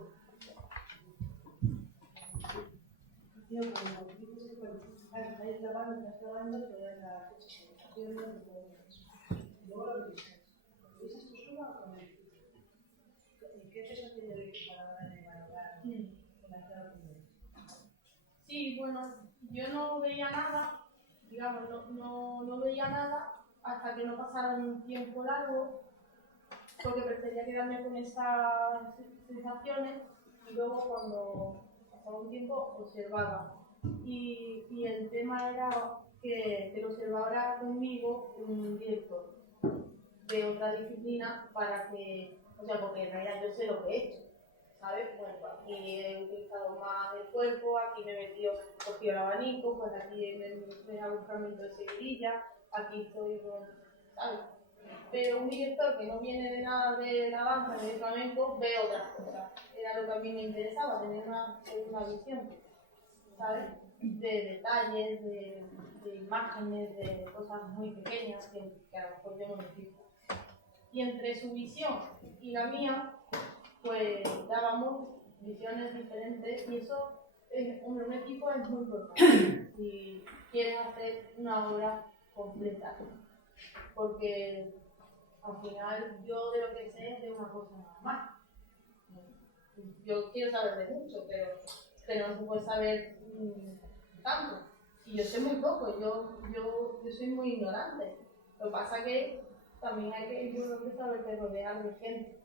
Estás grabando, pero la presentación luego lo revisas. ¿Lo revisas tú sola o con el equipo? ¿Qué sensación de equipo a la hora de valorar la clave primero? Sí, bueno, yo no veía nada, digamos, no veía nada hasta que no pasara un tiempo largo, porque prefería quedarme con esas sensaciones y luego cuando pasaba un tiempo observaba. Y el tema era que lo observara conmigo un director de otra disciplina para que, o sea, porque en realidad yo sé lo que he hecho, ¿sabes? Bueno, pues aquí he utilizado más el cuerpo, aquí me he cogido el abanico, pues aquí me hago un fragmento de seguidilla, aquí estoy con, ¿sabes? Pero un director que no viene de nada de la danza, ni del flamenco, ve otras cosas. Era lo que a mí me interesaba, tener una visión, ¿sabes? De detalles, de imágenes, de cosas muy pequeñas que a lo mejor yo no me fijo. Y entre su visión y la mía, pues dábamos visiones diferentes y eso, un equipo es muy importante si quieres hacer una obra completa. Porque al final yo de lo que sé es de una cosa nada más. Yo quiero saber de mucho, pero no se puede saber tanto. Y yo sé muy poco, yo soy muy ignorante. Lo que pasa es que también hay que saber de rodear de gente.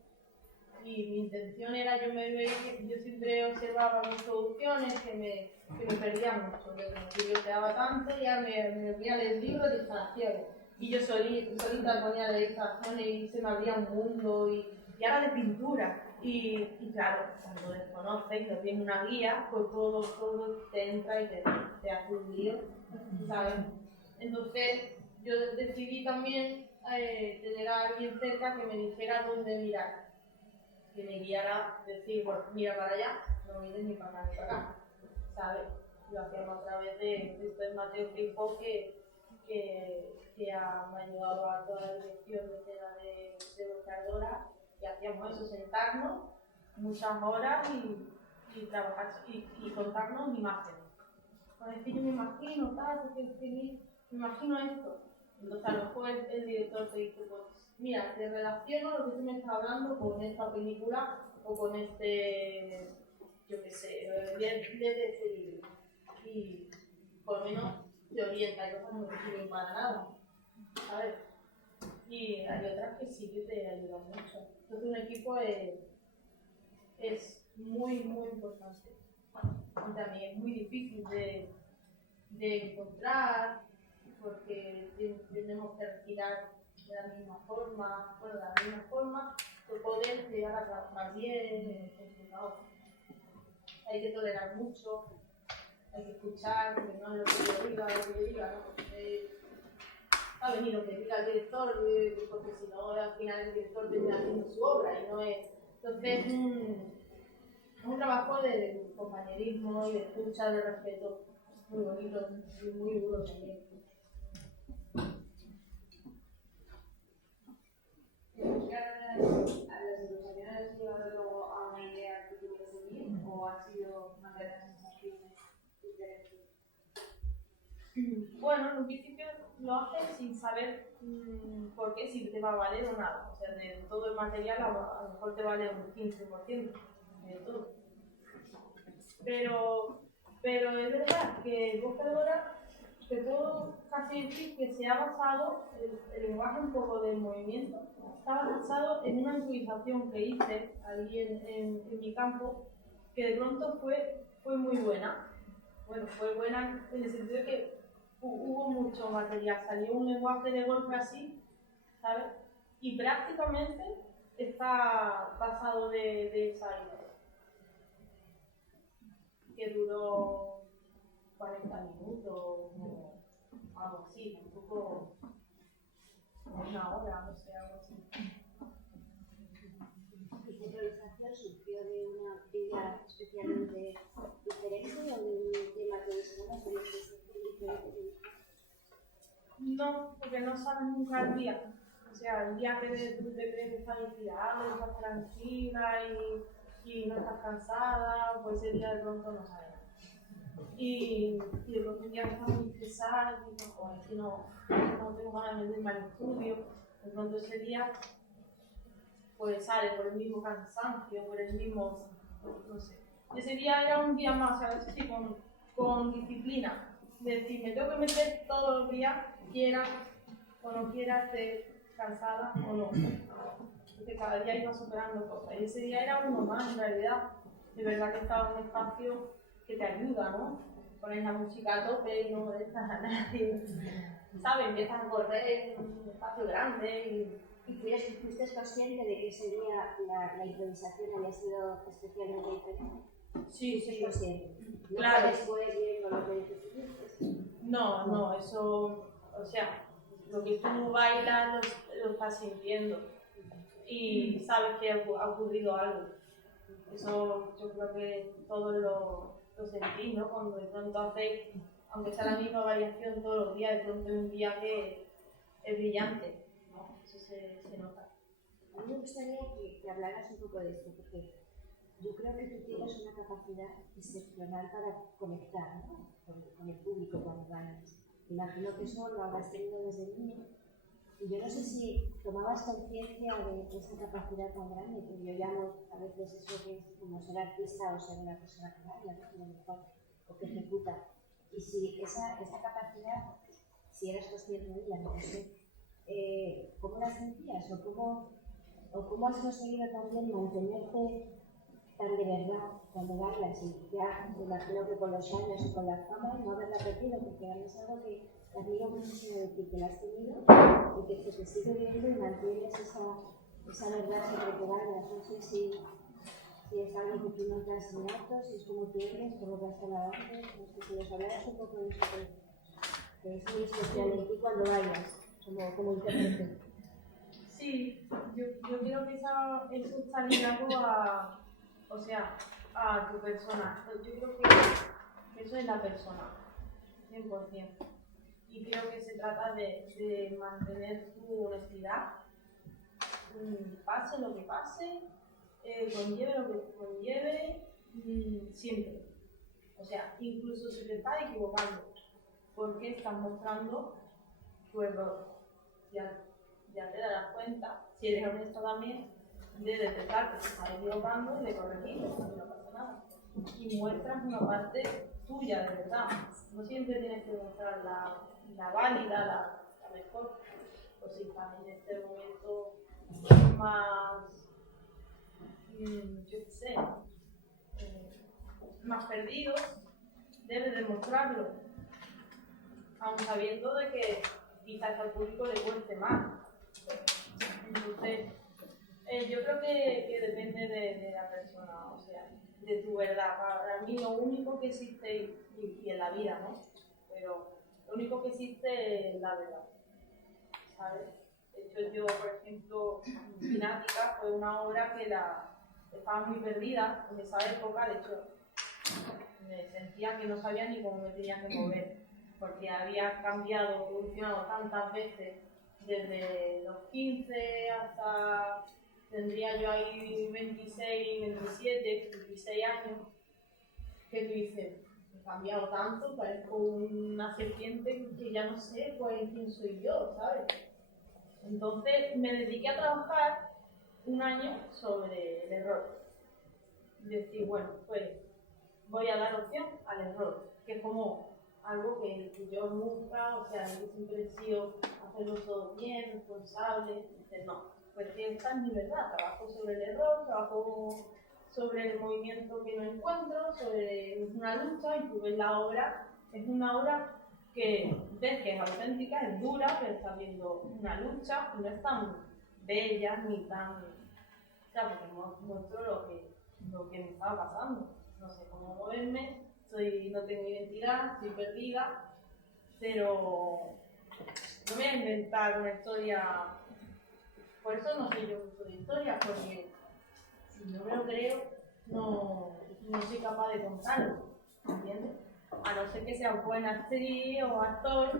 Y mi intención era, yo siempre observaba mis producciones que me perdían mucho, que me curioseaba tanto, ya me ponía a leer libros de instalaciones. Y yo solita ponía a leer instalaciones y se me abría un mundo, y ahora de pintura. Y claro, cuando desconoces y no tienes una guía, pues todo te entra y te hace un lío, ¿sabes? Entonces yo decidí también tener a alguien cerca que me dijera dónde mirar, que me guiara, decir, bueno, mira para allá, no mires ni para acá ni para acá, ¿sabes? Lo hacíamos a través de Mateo Fripo, que me ha ayudado a toda la dirección de Buscadora, y hacíamos eso, sentarnos muchas horas y trabajar y contarnos imágenes. Pues es que yo me imagino tal, porque es que me imagino esto. Entonces a lo mejor el director te dice, pues mira, te relaciono lo que tú me estás hablando con esta película o con este, yo qué sé, de este libro. Y por lo menos te orienta, hay cosas que no te sirven para nada, ¿sabes? Y hay otras que sí que te ayudan mucho. Entonces un equipo es muy, muy importante. Y también es muy difícil de encontrar, porque tenemos que retirar de la misma forma, de poder llegar a trabajar bien en su trabajo. Hay que tolerar mucho, hay que escuchar, que no es lo que yo diga, ¿no? Va a venir lo que diga el director, porque si no, al final el director termina haciendo su obra y no es. Entonces, es un trabajo de compañerismo y de escucha, de respeto, muy bonito y muy duro también. ¿A las negociaciones llevado luego a una idea que quieres seguir o ha sido mantener las sensaciones diferentes? Bueno, en un principio lo haces sin saber por qué, si te va a valer o nada. O sea, de todo el material a lo mejor te vale un 15% de todo. Pero es verdad que Buscadora, te puedo casi decir que se ha basado, el lenguaje un poco del movimiento, estaba basado en una improvisación que hice ahí en mi campo, que de pronto fue muy buena. Bueno, fue buena en el sentido de que hubo mucho material, salió un lenguaje de golpe así, ¿sabes? Y prácticamente está basado de esa idea, que duró 40 minutos o algo así, tampoco una hora, no sé, algo así. ¿Esta improvisación surgió de una idea especialmente diferente o de un tema que desconozco que es diferente? No, porque no sabes nunca el día. O sea, el día que tú te crees que estás inspirado, estás tranquila y no estás cansada, pues ese día de pronto no sabes nada. Y de pronto un día que estás muy estresada y dices, es que no tengo ganas de meterme al estudio. De pronto ese día pues sale por el mismo cansancio, por el mismo, no sé. Ese día era un día más, ¿sabes? Sí, con disciplina. De decir, me tengo que meter todos los días, quiera o no quiera, esté cansada o no. Porque cada día iba superando cosas. Y ese día era uno más, en realidad. De verdad que estaba en un espacio que te ayuda, ¿no? Pones la música a tope y no molestas a nadie. ¿Sabes? Empiezas a correr en un espacio grande ¿Y fuiste consciente de que ese día la improvisación había sido especialmente diferente? Sí, ¿Fuiste consciente? ¿No claro. después viendo lo que dijiste? No, eso, o sea, lo que tú bailas lo estás sintiendo y sabes que ha ocurrido algo. Eso yo creo que todos lo sentís, ¿no? Cuando de pronto hacéis, aunque sea la misma variación todos los días, de pronto es un día que es brillante, ¿no? Eso se nota. A mí me gustaría que hablaras un poco de esto, porque yo creo que tú tienes una capacidad excepcional para conectar, ¿no? con el público cuando ganas. Imagino que eso lo habrás tenido desde niño. Y yo no sé si tomabas conciencia de esa capacidad tan grande, que yo llamo a veces eso que es como ser artista o ser una persona que baila, o que ejecuta. Y si esa capacidad, si eras consciente de ella, no sé, ¿cómo la sentías? ¿O cómo has conseguido también mantenerte tan de verdad cuando bailas? Y ya me imagino que con los años y con la fama no haberla perdido, porque a mí es algo que admiro muchísimo de ti, que la has tenido y que te sigue viendo y mantienes esa verdad siempre que bailas. No sé si es algo que tú notas innato, si es como tú eres, como te has hablado antes. No sé si nos hablaras un poco de eso, que es muy especial en ti cuando bailas, como intérprete. Sí, yo creo que eso está ligado a tu persona. Yo creo que eso es la persona, 100%. Y creo que se trata de mantener tu honestidad, pase lo que pase, conlleve lo que conlleve, siempre. O sea, incluso si te estás equivocando, porque estás mostrando tu error. Ya te darás cuenta, si eres honesto también, de detectar que te estás equivocando y de corregirlo, no pasa nada. Y muestras una parte tuya de verdad. No siempre tienes que mostrar la válida, la mejor. Pues si estás en este momento más, yo qué sé, más perdidos, debes demostrarlo, aun sabiendo de que quizás al público le cueste más. Entonces, yo creo que depende de la persona, o sea, de tu verdad. Para mí lo único que existe, y en la vida, ¿no? Pero lo único que existe es la verdad, ¿sabes? De hecho, yo, por ejemplo, Cinática fue una obra que estaba muy perdida en esa época. De hecho, me sentía que no sabía ni cómo me tenía que mover, porque había cambiado, evolucionado tantas veces, desde los 15 hasta, tendría yo ahí 26, 27, 26 años, que tú dices, he cambiado tanto, parezco una serpiente que ya no sé pues, quién soy yo, ¿sabes? Entonces me dediqué a trabajar un año sobre el error. Decir, bueno, pues voy a dar opción al error, que es como algo que yo nunca, o sea, yo siempre he sido hacerlo todo bien, responsable. Dices, no, pues que esta es mi verdad, trabajo sobre el error, trabajo sobre el movimiento que no encuentro, sobre una lucha, y tú ves la obra, es una obra que ves que es auténtica, es dura, pero estás viendo una lucha, y no es tan bella ni tan, o sea, porque muestro lo que me estaba pasando. No sé cómo moverme, no tengo identidad, estoy perdida, pero no voy a inventar una historia. Por eso no sé yo mucho de historia, porque si no me lo creo, no soy capaz de contarlo, ¿entiendes? A no ser que sea buena actriz o actor,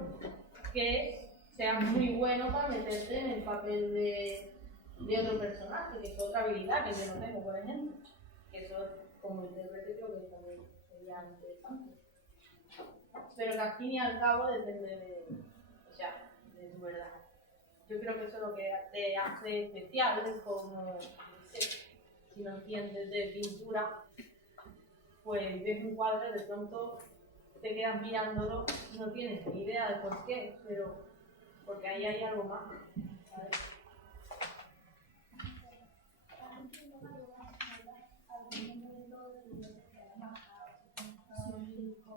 que sea muy bueno para meterte en el papel de otro personaje, que es otra habilidad que yo no tengo, por ejemplo. Que eso, como intérprete, creo que también sería interesante. Pero que al fin y al cabo depende de tu verdad. Yo creo que eso es lo que te hace especial, es como, si no entiendes de pintura, pues ves un cuadro y de pronto te quedas mirándolo, no tienes ni idea de por qué, pero porque ahí hay algo más, ¿sabes?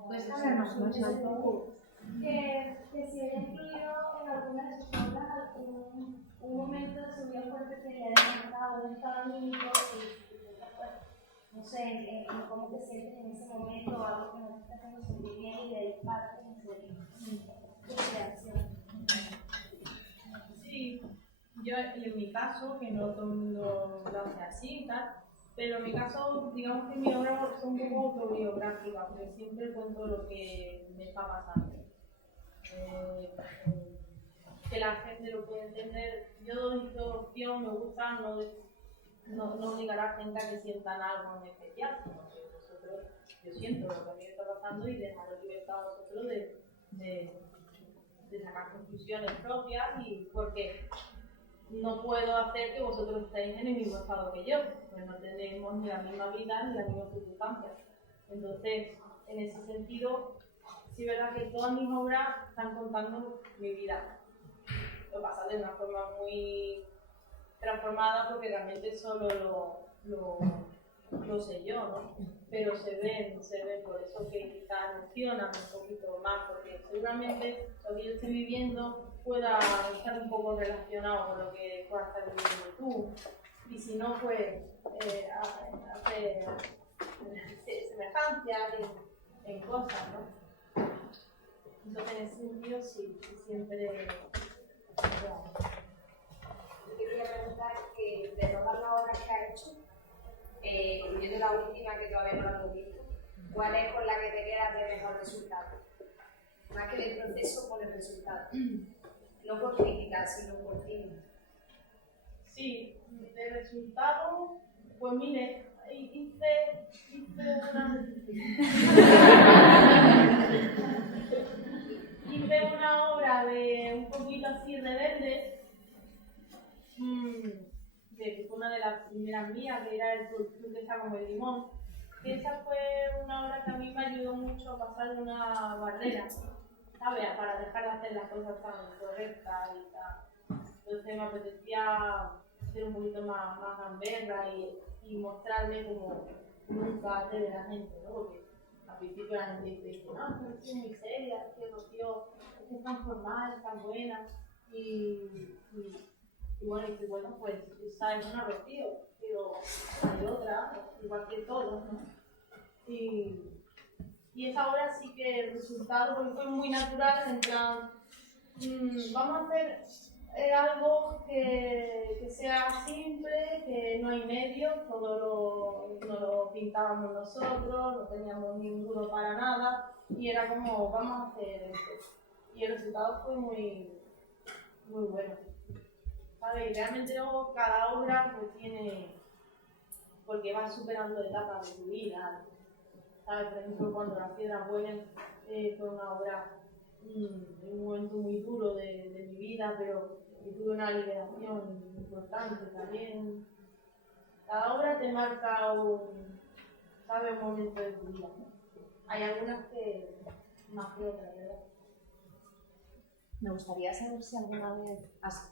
Pues hablar más alto. Que si he incluido en alguna de sus obras un momento de su vida fuerte que le haya marcado, un estado anímico y no sé, en cómo te sientes en ese momento, o algo que no te está haciendo sentir bien y de parte en tu reacción. Sí, yo en mi caso, que no todo el mundo lo hace así y tal, pero en mi caso, digamos que mis obras son un poco autobiográficas, porque siempre cuento lo que me está pasando. Que la gente lo puede entender. Yo doy opción, me gusta, no obligar a la gente a que sientan algo en especial, sino que vosotros, yo siento lo que a mí me está pasando y dejaros libertad a vosotros de sacar conclusiones propias, y porque no puedo hacer que vosotros estéis en el mismo estado que yo, pues no tenemos ni la misma vida ni las mismas circunstancias. Entonces, en ese sentido, sí es verdad que todas mis obras están contando mi vida. Lo pasa de una forma muy transformada, porque realmente solo lo sé yo, ¿no? Pero se ven, por eso que quizás emocionan un poquito más, porque seguramente lo que yo estoy viviendo pueda estar un poco relacionado con lo que puedas estar viviendo tú, y si no, pues hacer semejanzas en cosas, ¿no? Entonces, en ese sentido, sí, siempre. Yo te quería preguntar que de todas las obras que has hecho, incluyendo la última que todavía no la hemos visto, ¿cuál es con la que te quedas de mejor resultado? Más que del proceso, por el resultado. No por crítica, sino por ti. Sí, de resultado, pues mire, hice una obra de un poquito así rebelde, que fue una de las primeras mías, que era el Club que está como el limón. Que esa fue una obra que a mí me ayudó mucho a pasar una barrera, ¿sabes? Para dejar de hacer las cosas tan correctas y tal. Entonces me apetecía ser un poquito más gamberra y mostrarme como nunca te ve la gente, ¿no? Porque al principio la gente dice, no, es muy seria, es que Rocío es tan formal, es tan buena, y bueno, y bueno, pues esa es una Rocío, pero hay otra, igual que todos, ¿no? Y esa obra sí que el resultado porque fue muy natural, en plan, vamos a hacer algo que sea simple, que no hay medios, todo lo pintábamos nosotros, no teníamos ninguno para nada, y era como, vamos a hacer esto. Y el resultado fue muy bueno. ¿Sabes? Y realmente luego cada obra pues tiene, porque vas superando etapas de tu vida. ¿Sabes? Por ejemplo, cuando las piedras vuelen fue una obra, un momento muy duro de mi vida, pero tuve una liberación importante también. Cada obra te marca un momento de tu vida. Hay algunas que más que otras, ¿verdad? Me gustaría saber si alguna vez has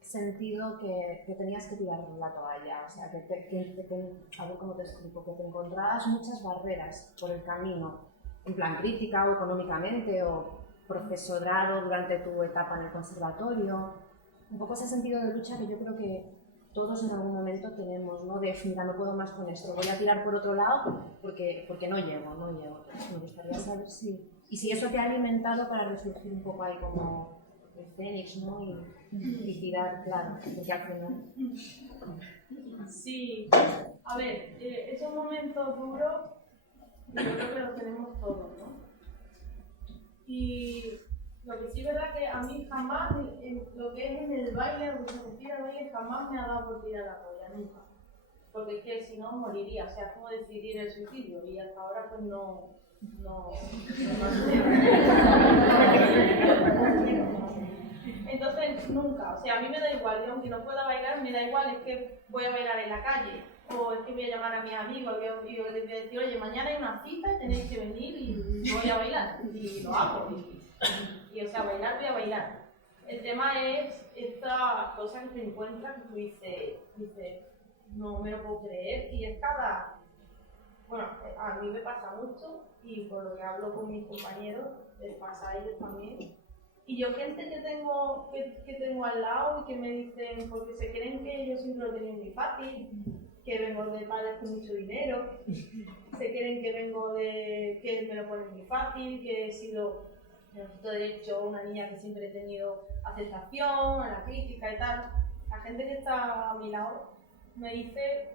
sentido que tenías que tirar la toalla, o sea, a ver cómo te explico, que te encontrabas muchas barreras por el camino, en plan crítica o económicamente, o profesorado durante tu etapa en el conservatorio, un poco ese sentido de lucha que yo creo que todos en algún momento tenemos, ¿no? De, mira, no puedo más con esto, voy a tirar por otro lado porque no llego. Me gustaría saber si eso te ha alimentado para resurgir un poco ahí como el fénix, ¿no? Y tirar, claro, porque al final... Sí, a ver, esos momentos duros yo creo que los tenemos todos, ¿no? Y lo que sí es verdad que a mí jamás, lo que es en el baile, lo que se refiere al baile, jamás me ha dado por tirar la toalla, nunca. Porque es que si no moriría, o sea, es como decidir el suicidio y hasta ahora pues no Entonces, nunca, o sea, a mí me da igual, yo aunque no pueda bailar, me da igual, es que voy a bailar en la calle, o es que voy a llamar a mis amigos y les voy a decir, oye, mañana hay una cita y tenéis que venir y voy a bailar, y lo hago, y o sea, bailar, voy a bailar. El tema es esta cosa que te encuentras que tú dices, no me lo puedo creer, y es bueno, a mí me pasa mucho, y por lo que hablo con mis compañeros, les pasa a ellos también. Y yo gente que tengo al lado y que me dicen, porque se creen que yo siempre lo tenía muy fácil, que vengo de padres con mucho dinero, se creen que vengo que me lo ponen muy fácil, que he sido, de derecho, una niña que siempre he tenido aceptación a la crítica y tal. La gente que está a mi lado me dice,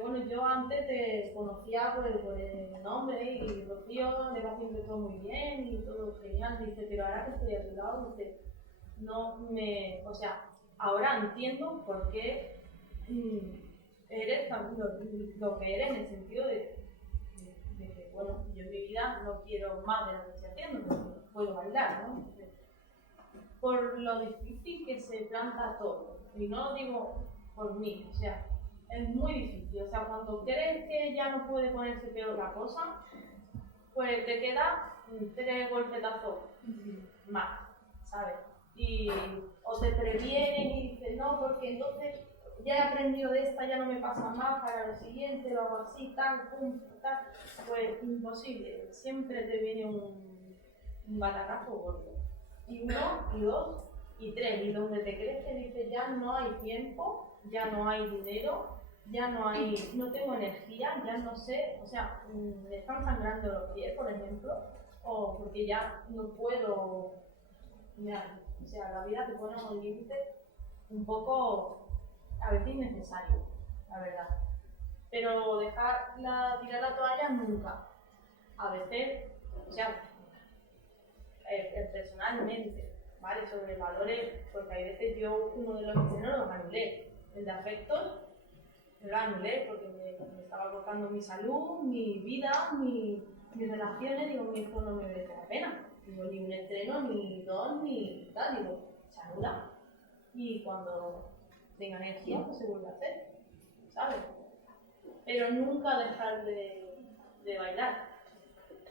bueno, yo antes te conocía por el nombre y Rocío, le va siempre todo muy bien y todo genial, dice, pero ahora que estoy a tu lado, dice, o sea, ahora entiendo por qué eres lo que eres en el sentido de que, bueno, yo en mi vida no quiero más de lo que estoy haciendo, pero puedo bailar, ¿no? Por lo difícil que se planta todo, y no lo digo por mí, o sea, es muy difícil, o sea, cuando crees que ya no puede ponerse peor la cosa, pues te queda 3 golpetazos más, ¿sabes? O te previenen y dices, no, porque entonces ya he aprendido de esta, ya no me pasa más, para lo siguiente lo hago así, tal, pum, tal, pues imposible, siempre te viene un batacazo gordo. Y 1, y 2, y 3, y donde te crees que dices ya no hay tiempo, ya no hay dinero, no tengo energía, ya no sé, o sea, me están sangrando los pies, por ejemplo, o porque ya no puedo, o sea, la vida te pone un límite un poco, a veces innecesario, la verdad. Pero tirar la toalla nunca. A veces, o sea, personalmente, ¿vale? Sobre valores, porque hay veces yo uno de los entrenos los anulé. El de afectos, lo anulé porque me estaba costando mi salud, mi vida, mis relaciones, digo, esto no me merece la pena. Digo, ni un estreno, ni 2, ni tal, digo, se anula. Y cuando tenga energía, pues se vuelve a hacer, ¿sabes? Pero nunca dejar de bailar,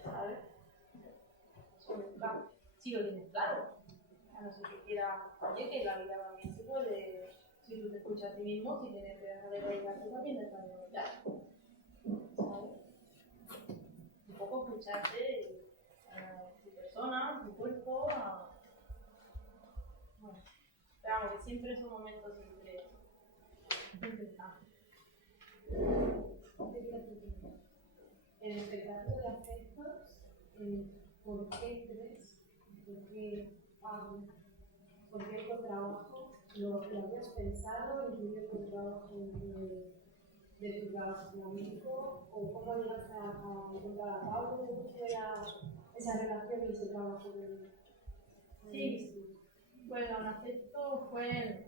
¿sabes? Eso nunca, si lo tienes claro. A no ser que quiera, oye, que la vida también se puede, si tú te escuchas a ti mismo, si tienes que dejar de bailar, tú también dejas de bailar, ¿sabes? Un poco escucharte a tu persona, tu cuerpo, bueno, Pero vamos, que siempre esos momentos siempre están. En el espectáculo de afectos, ¿por qué crees? ¿Por qué el trabajo lo habías pensado, incluir el trabajo de tu trabajo flamenco? ¿O cómo llegaste a encontrar a Pablo? ¿Cómo fue esa relación y ese trabajo de Sí, bueno, el afecto fue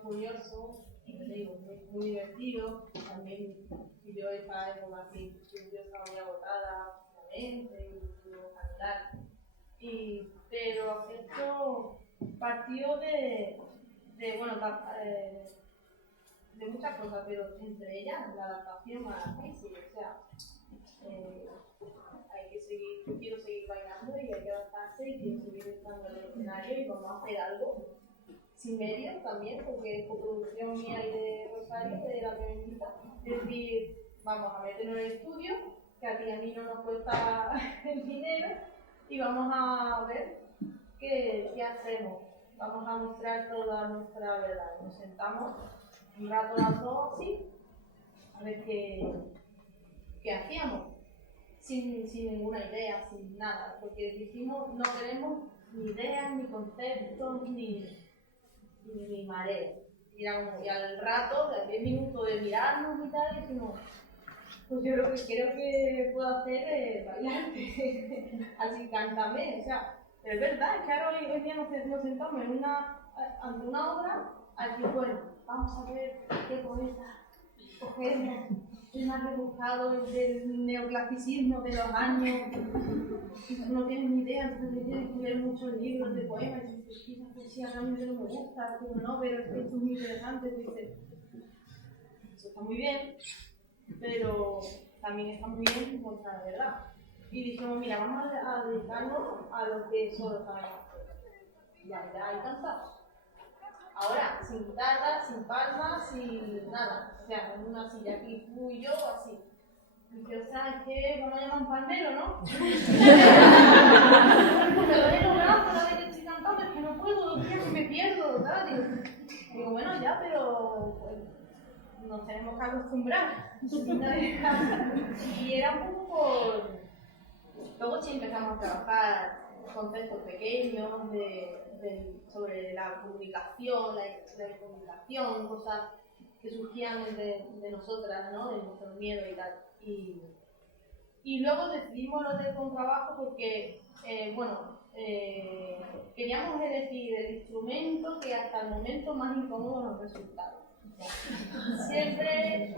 curioso, te digo, muy divertido. También yo esa época así, yo estaba muy agotada físicamente y pude caminar. Pero esto partió bueno, de muchas cosas, pero entre ellas la adaptación a la crisis. O sea, hay que seguir, yo quiero seguir bailando y hay que adaptarse y quiero seguir estando en el escenario y vamos a hacer algo sin medios también, porque es coproducción mía y de Rosario, de la Feminista. Es decir, vamos a meternos en el estudio, que a ti y a mí no nos cuesta el dinero, y vamos a ver qué hacemos. Vamos a mostrar toda nuestra verdad. Nos sentamos un rato las dos así, a ver qué hacíamos, sin ninguna idea, sin nada, porque dijimos no queremos ni ideas, ni conceptos, ni mareo. Y al rato, de 10 minutos de mirarnos y tal, dijimos, pues yo lo que creo que puedo hacer es bailar, así cántame, o sea, pero es verdad, es que ahora hoy en día nos sentamos ante una obra, aquí, bueno, vamos a ver qué poeta cogemos, el más rebuscado del neoclasicismo de los años, y tú no tienes ni idea, entonces tienes que leer muchos libros de poemas, y dices, esa poesía realmente no me gusta, no, pero esto es muy interesante, y dices, eso está muy bien, pero también está muy bien contra la verdad. Y dijimos, mira, vamos a dedicarnos a lo que solo sabemos hacer, bailar y cantar. Ahora, sin guitarra, sin palmas, sin nada. O sea, en una silla aquí, tú y yo, así. Y dije, o sea, es que vamos a llamar a un palmero, ¿no? Me doy los brazos cada vez que estoy cantando, es que no puedo, es que me pierdo, ¿sabes? Digo, bueno, ya, pero pues, nos tenemos que acostumbrar. Y era un poco por... Luego sí empezamos a trabajar conceptos pequeños sobre la comunicación, la comunicación, cosas que surgían de nosotras, ¿no? De nuestros miedos y tal. Y luego decidimos lo del contrabajo porque, queríamos elegir el instrumento que hasta el momento más incómodo nos resultaba. Siempre,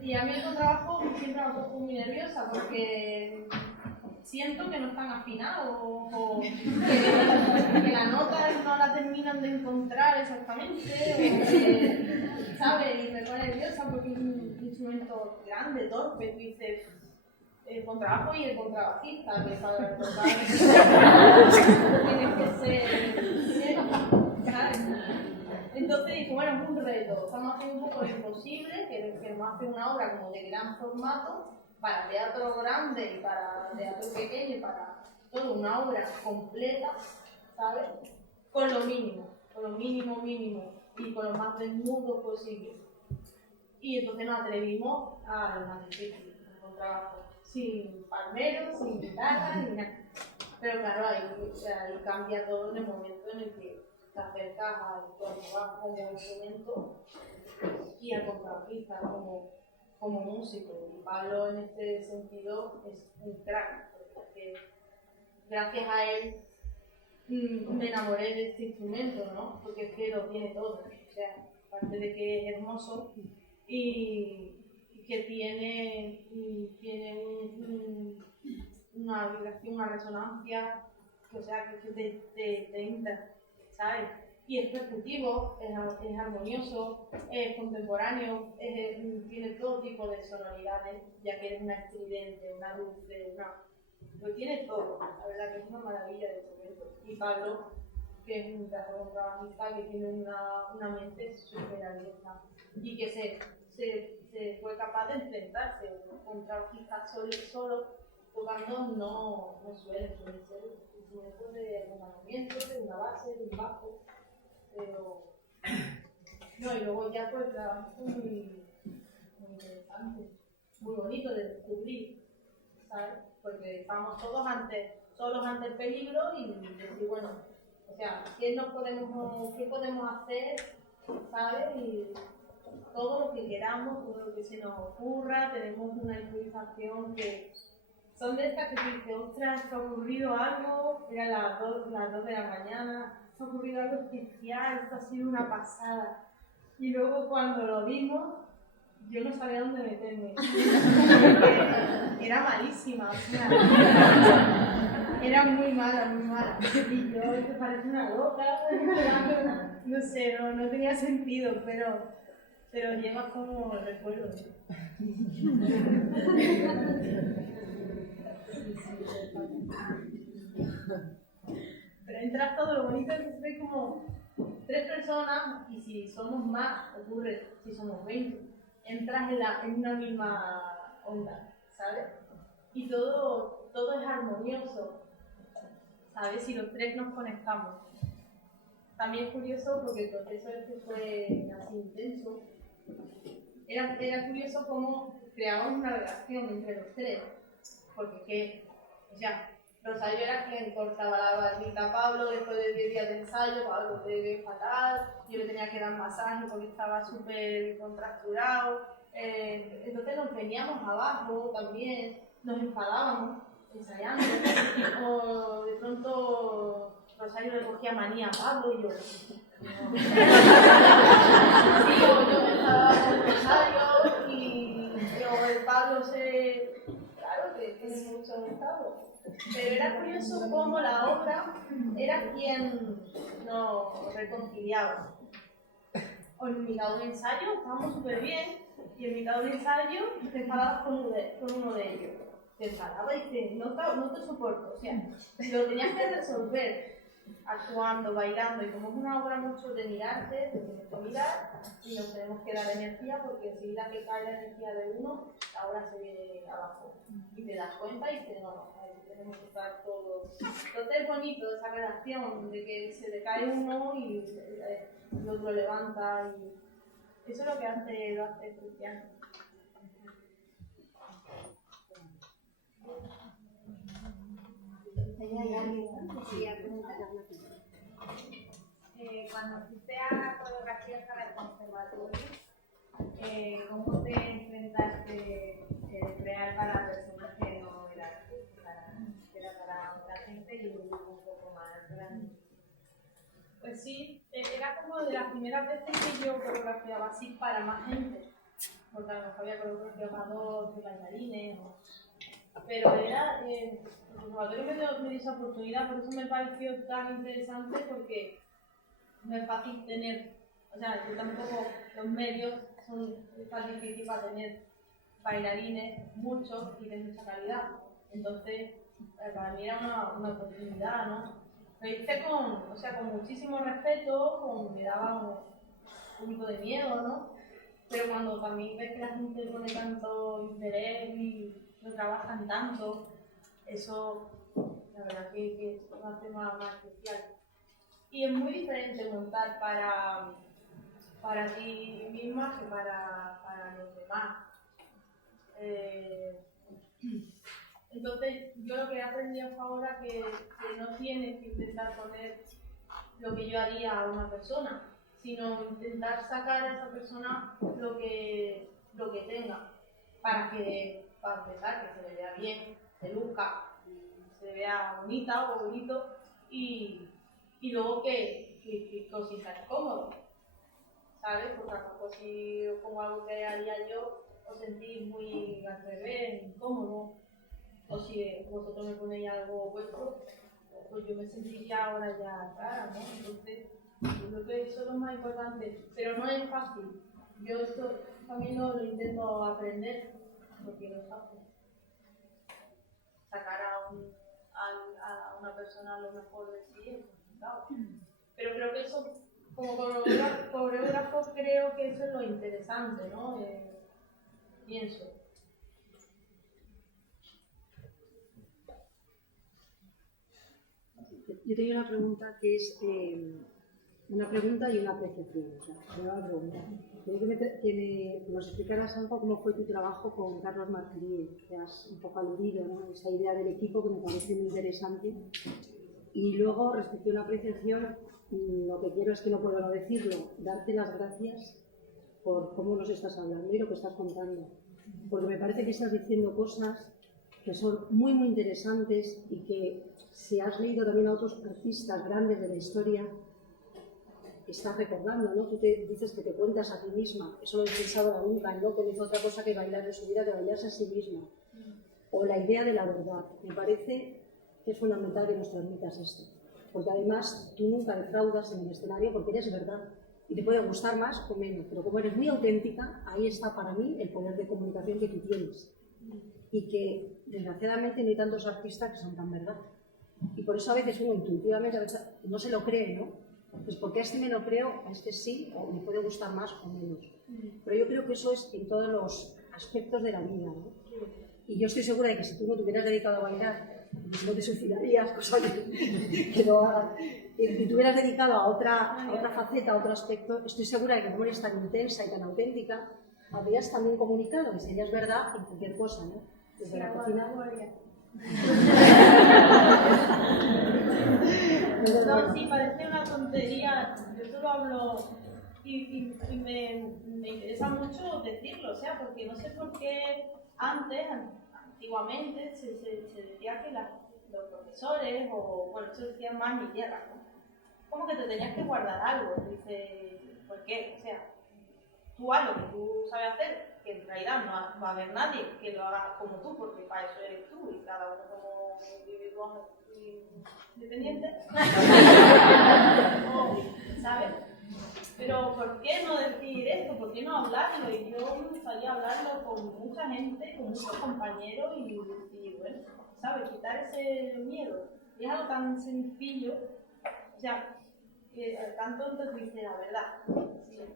y a mí el contrabajo siempre me ha puesto muy nerviosa porque siento que no están afinados o que la nota no la terminan de encontrar exactamente, o que, ¿sabes? Y me pone nerviosa porque es un instrumento grande, torpe, tú dices el contrabajo y el contrabajista que sabe tocar. Tienes que ser, ¿sabes? Entonces dije, bueno, es un reto, estamos haciendo un poco lo imposible, que nos hace una obra como de gran formato, para teatro grande y para teatro pequeño y para todo, una obra completa, ¿sabes? Con lo mínimo y con lo más desnudo posible. Y entonces nos atrevimos a lo más difícil, a un trabajo sin palmeros, sin guitarra, ni nada. Pero claro, ahí cambia todo en el momento en el que te acercas al contrabajo como instrumento y al contrabajista como músico. Y Pablo en este sentido es un crack, porque gracias a él me enamoré de este instrumento, ¿no? Porque es que lo tiene todo, o sea, aparte de que es hermoso y que tiene una vibración, una resonancia, o sea, que te entra, ¿sabes? Y es percutivo, es armonioso, es contemporáneo, tiene todo tipo de sonoridades, ya que es una estridente, una dulce, lo tiene todo, la verdad que es una maravilla de instrumento. Y Pablo, que es un contrabajista que tiene una mente súper abierta y que se fue capaz de enfrentarse con un contrabajista solo tocando no suelen ser instrumentos de acompañamiento, de una base, de un bajo. pero no, y luego ya pues el trabajo fue muy interesante, muy bonito de descubrir, ¿sabes? Porque estábamos todos solos ante el peligro y decir, bueno, o sea, ¿qué podemos hacer? ¿Sabes? Y todo lo que queramos, todo lo que se nos ocurra, tenemos una improvisación que son de estas que te dicen, ostras, se ha ocurrido algo, era las 2 de la mañana, se ha ocurrido algo especial, esto ha sido una pasada. Y luego cuando lo vimos, yo no sabía dónde meterme. Era malísima, o sea, era muy mala, muy mala. Y yo, te parece una loca, no sé, no tenía sentido, pero lleva como recuerdo. Pero entras todo, lo bonito es que se ve como 3 personas y si somos más, ocurre si somos 20, entras en una misma onda, ¿sabes? Y todo es armonioso, ¿sabes? Si los 3 nos conectamos. También es curioso porque el proceso este fue así intenso. Era curioso cómo creábamos una relación entre los 3, porque o sea, Rosario era quien cortaba la barbita a Pablo después de 10 días de ensayo. Pablo se ve fatal, yo le tenía que dar masaje porque estaba súper contracturado. Entonces nos veníamos abajo también, nos enfadábamos ensayando, o de pronto Rosario le cogía manía a Pablo y yo. Sí, o yo me enfadaba con Rosario y el Pablo claro que tiene mucho estado. Pero era curioso cómo la obra era quien nos reconciliaba. O en mitad de un ensayo estábamos súper bien y en mitad de un ensayo te enfadabas con uno de ellos. Te enfadaba y dices, no te soporto. O sea, lo tenías que resolver actuando, bailando, y como es una obra mucho de mirarte, te tienes que mirar y nos tenemos que dar energía porque enseguida que cae la energía de uno, la obra se viene abajo. Y te das cuenta y dices, no, tenemos que estar todos. Entonces es bonito esa relación de que se le cae uno y el otro levanta, y eso es lo que hace Cristiano. Cuando fuiste a coreografías para el conservatorio, ¿cómo te enfrentaste crear para personas que no eran tú, que era para otra gente y un grupo un poco más grande? Pues sí, era como de las primeras veces que yo coreografiaba así para más gente, porque a lo mejor había coreografiado para 2 bailarines, pero era, el conservatorio me dio esa oportunidad, por eso me pareció tan interesante, porque no es fácil tener, o sea, yo tampoco, los medios son tan difíciles para tener bailarines, muchos y de mucha calidad. Entonces, para mí era una oportunidad, ¿no? Lo hice con muchísimo respeto, me daba un poquito de miedo, ¿no? Pero cuando también ves que la gente pone tanto interés y lo trabajan tanto, eso, la verdad que lo hace más especial. Y es muy diferente montar para ti misma que para los demás. Entonces, yo lo que he aprendido ahora es que no tienes que intentar poner lo que yo haría a una persona, sino intentar sacar a esa persona lo que tenga, para empezar, que se le vea bien, se luzca, se le vea bonita o bonito, y luego que os sintáis cómodos, ¿sabes? Porque a lo mejor si os pongo algo que haría yo, os sentís muy al revés, incómodo, o si vosotros me ponéis algo vuestro, pues yo me sentiría ahora ya rara, ¿no? Entonces, yo creo que eso es lo más importante, pero no es fácil. Yo esto también lo intento aprender, porque no es fácil. Sacar a una persona lo mejor de sí es complicado. Pero creo que eso, como coreógrafo, creo que eso es lo interesante, ¿no? Pienso. Yo tenía una pregunta que es, Una pregunta y una apreciación. O sea, primera pregunta. Quería que nos explicaras algo cómo fue tu trabajo con Carlos Martínez, que has un poco aludido, ¿no? Esa idea del equipo que me parece muy interesante. Y luego, respecto a una apreciación, lo que quiero es que no puedo no decirlo, darte las gracias por cómo nos estás hablando y lo que estás contando. Porque me parece que estás diciendo cosas que son muy, muy interesantes y que si has leído también a otros artistas grandes de la historia, estás recordando, ¿no? Tú te dices que te cuentas a ti misma. Eso lo he pensado nunca, ¿no? Que no hizo otra cosa que bailar en su vida, que bailarse a sí misma. O la idea de la verdad. Me parece que es fundamental que nos transmitas esto. Porque además tú nunca defraudas en el escenario porque eres verdad. Y te puede gustar más o menos, pero como eres muy auténtica, ahí está para mí el poder de comunicación que tú tienes. Y que desgraciadamente no hay tantos artistas que son tan verdad. Y por eso a veces uno intuitivamente a veces no se lo cree, ¿no? Pues porque a este me lo creo, a este sí, o me puede gustar más o menos. Pero yo creo que eso es en todos los aspectos de la vida, ¿no? Y yo estoy segura de que si tú no te hubieras dedicado a bailar, pues no te suicidarías, cosa que no hagas. Y te hubieras dedicado a otra faceta, a otro aspecto, estoy segura de que como eres tan intensa y tan auténtica, habrías también comunicado, y serías verdad en cualquier cosa, ¿no? Desde la cocina. No, sí, parece una tontería. Yo solo hablo y me interesa mucho decirlo, o sea, porque no sé por qué antiguamente, se decía que los profesores, o bueno, eso decía más en mi tierra, ¿no? Como que te tenías que guardar algo. Dice, ¿por qué? O sea, tú haz lo que tú sabes hacer, que en realidad no va a haber nadie que lo haga como tú, porque para eso eres tú y cada uno como individual independiente. ¿Sabes? Pero ¿por qué no decir esto? ¿Por qué no hablarlo? Y yo me gustaría hablarlo con mucha gente, con muchos compañeros y bueno, ¿sabes? Quitar ese miedo. Y es algo tan sencillo, o sea, que tanto entonces dice la verdad.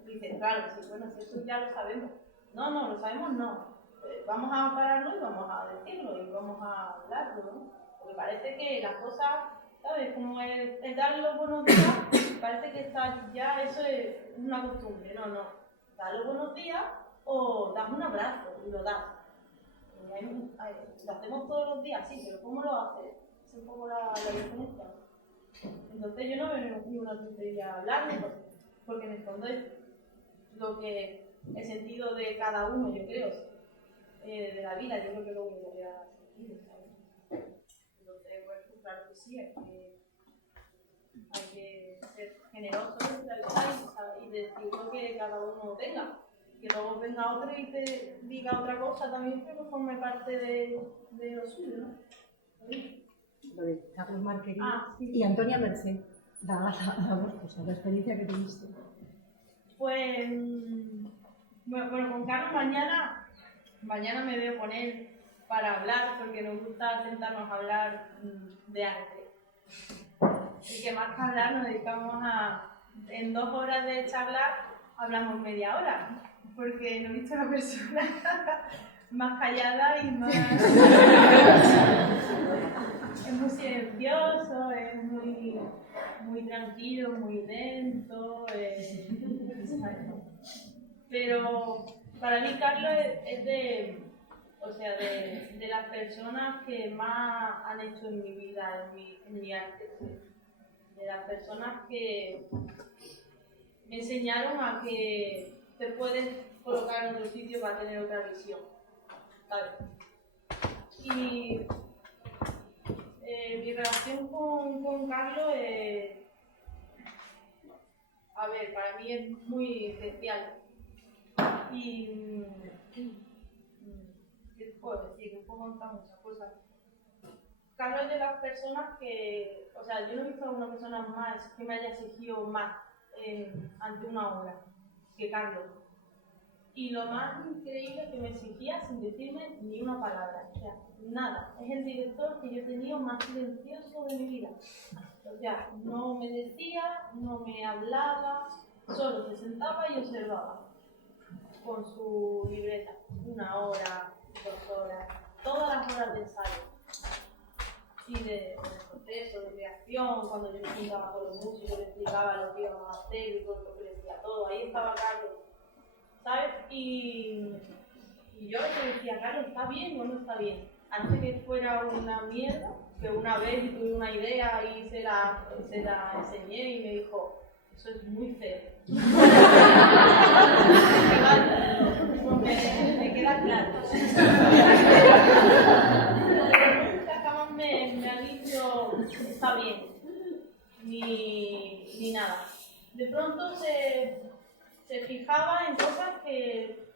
Dice, claro, sí, bueno, si eso ya lo sabemos. No, lo sabemos no. Vamos a pararlo y vamos a decirlo y vamos a hablarlo, ¿no? Porque parece que las cosas, ¿sabes? Como el dar los buenos días, parece que está ya, eso es una costumbre. No, dar los buenos días o das un abrazo y lo das. Lo hacemos todos los días, sí, pero ¿cómo lo haces? Es un poco la diferencia. Entonces yo no veo ninguna tontería hablarlo, porque en el fondo es lo que el sentido de cada uno, yo creo, de la vida, yo creo que es lo único que ha sentido, ¿sabes? Entonces, bueno, claro que sí, hay que ser generoso en la vida y decir lo que cada uno tenga. Que luego venga otro y te diga otra cosa también, pero que forme parte de lo suyo, ¿no? Lo de Carlos Marquerín Sí. y Antonia Merced, la experiencia que tuviste. Pues, bueno, con Carlos mañana me veo con él para hablar, porque nos gusta sentarnos a hablar de arte. Y que más que hablar nos dedicamos en 2 horas de charla, hablamos media hora, porque no he visto a una persona más callada y más... Es muy silencioso, es muy tranquilo, muy lento, pero para mí Carlos es de las personas que más han hecho en mi vida, en mi arte, de las personas que me enseñaron a que te puedes colocar en otro sitio para tener otra visión, ¿sabes? Y mi relación con Carlos para mí es muy especial. Y ¿qué te puedo decir? Me puedo contar muchas cosas. Carlos es de las personas que, o sea, yo no he visto a una persona más que me haya exigido más ante una obra que Carlos. Y lo más increíble es que me exigía sin decirme ni una palabra, o sea, nada. Es el director que yo he tenido más silencioso de mi vida. O sea, no me decía, no me hablaba, solo se sentaba y observaba con su libreta, 1 hora, 2 horas, todas las horas de ensayo. del proceso de creación, cuando yo me juntaba con los músicos, le explicaba lo que íbamos a hacer y todo lo que le decía todo, ahí estaba Carlos, ¿sabes? Y yo le decía, Carlos, ¿está bien o no está bien? Antes que fuera una mierda, que una vez tuve una idea y se la enseñé y me dijo, eso es muy feo. Me queda claro. Nunca jamás me ha dicho, está bien, ni nada. De pronto se fijaba en cosas que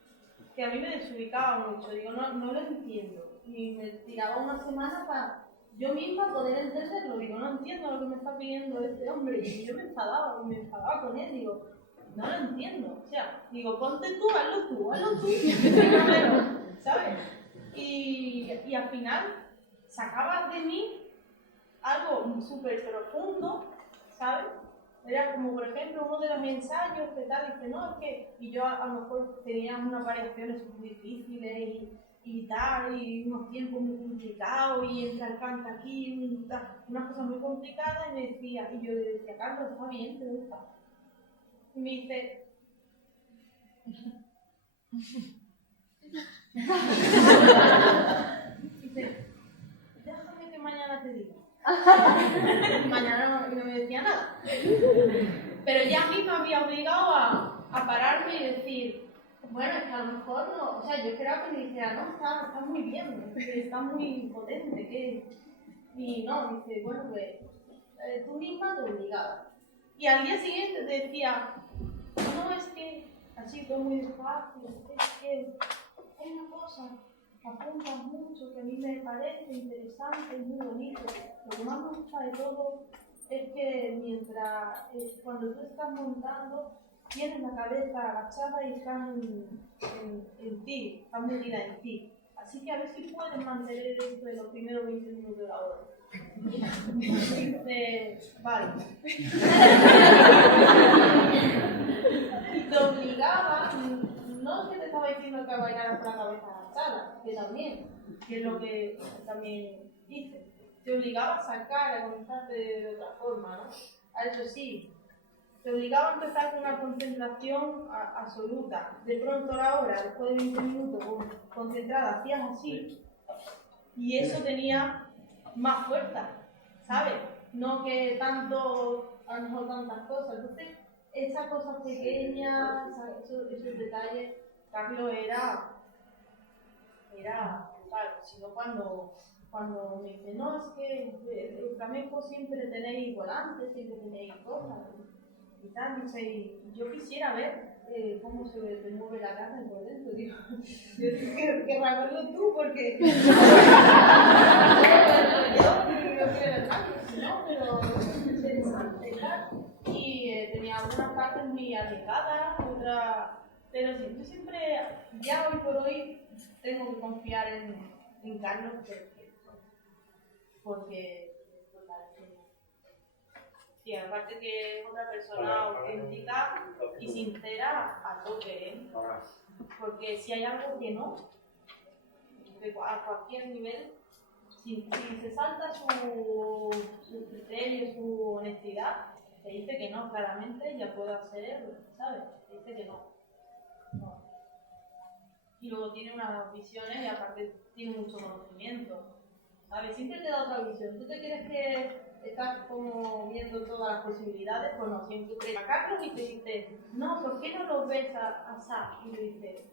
a mí me desubicaban mucho. Digo, no lo entiendo. Y me tiraba una semana para yo misma poder entenderlo. Digo, no entiendo lo que me está pidiendo este hombre. Y yo me enfadaba con él. Digo, no lo entiendo. O sea, digo, ponte tú, hazlo tú. ¿Sabes? Y al final sacaba de mí algo súper profundo, ¿sabes? Era como, por ejemplo, uno de los ensayos que tal, dice, no, es que... Y yo a lo mejor tenía unas variaciones muy difíciles y tal, y unos tiempos muy complicados, y entra el canto aquí, unas cosas muy complicadas, y me decía, y yo le decía, Carlos, está bien, te gusta. Y me dice... dice, déjame que mañana te diga. Mañana no me decía nada. Pero ya a mí me había obligado a pararme y decir, bueno, es que a lo mejor no, o sea, yo esperaba que me dijera, no, está muy bien, está muy potente, ¿qué? Y no, dice, bueno, pues tú misma te obligabas. Y al día siguiente te decía, no, es que, así todo muy despacio, es que hay una cosa que apuntas mucho, que a mí me parece interesante y muy bonito. Lo que más me gusta de todo es que mientras, cuando tú estás montando, tienes la cabeza agachada y estás en ti, estás metida en ti. Así que a ver si puedes mantener esto de los primeros 20 minutos de la hora. Dice, vale. Y te obligaba, no es que te estaba diciendo que bailaras con la cabeza agachada, que también, que es lo que también hice. Te obligaba a sacar, a conectarte de otra forma, ¿no? A eso sí, te obligaba a empezar con una concentración absoluta. De pronto la hora, después de 20 minutos concentrada, hacías así, y eso tenía más fuerza, ¿sabes? No que tanto, a lo mejor tantas cosas. Entonces, esas cosas pequeñas, esos detalles, Carlos era brutal. Sino cuando me dice, no, es que el flamenco siempre tenéis volantes, siempre tenéis cosas y tal, dice, y yo quisiera ver cómo se te mueve la carne por dentro. Digo, que verlo tú, porque yo no quiero ver nada, ¿no? Pero es interesante, claro. Y tenía algunas partes muy arriesgadas, otras, pero sí, yo siempre, ya hoy por hoy, tengo que confiar en Carlos porque sí, aparte que es otra persona auténtica y sincera a tope, ¿eh? Porque si hay algo que no, a cualquier nivel, si se salta su criterio, su honestidad, te dice que no, claramente, ya puedo hacer él, ¿sabes? Te dice que no. Y luego tiene unas visiones y aparte tiene mucho conocimiento, ¿sabes? Siempre te da otra visión. ¿Tú te crees que estás como viendo todas las posibilidades? Pues no, siempre te a Carlos y te dice, no, ¿por qué no los ves a Sa? Y te dice,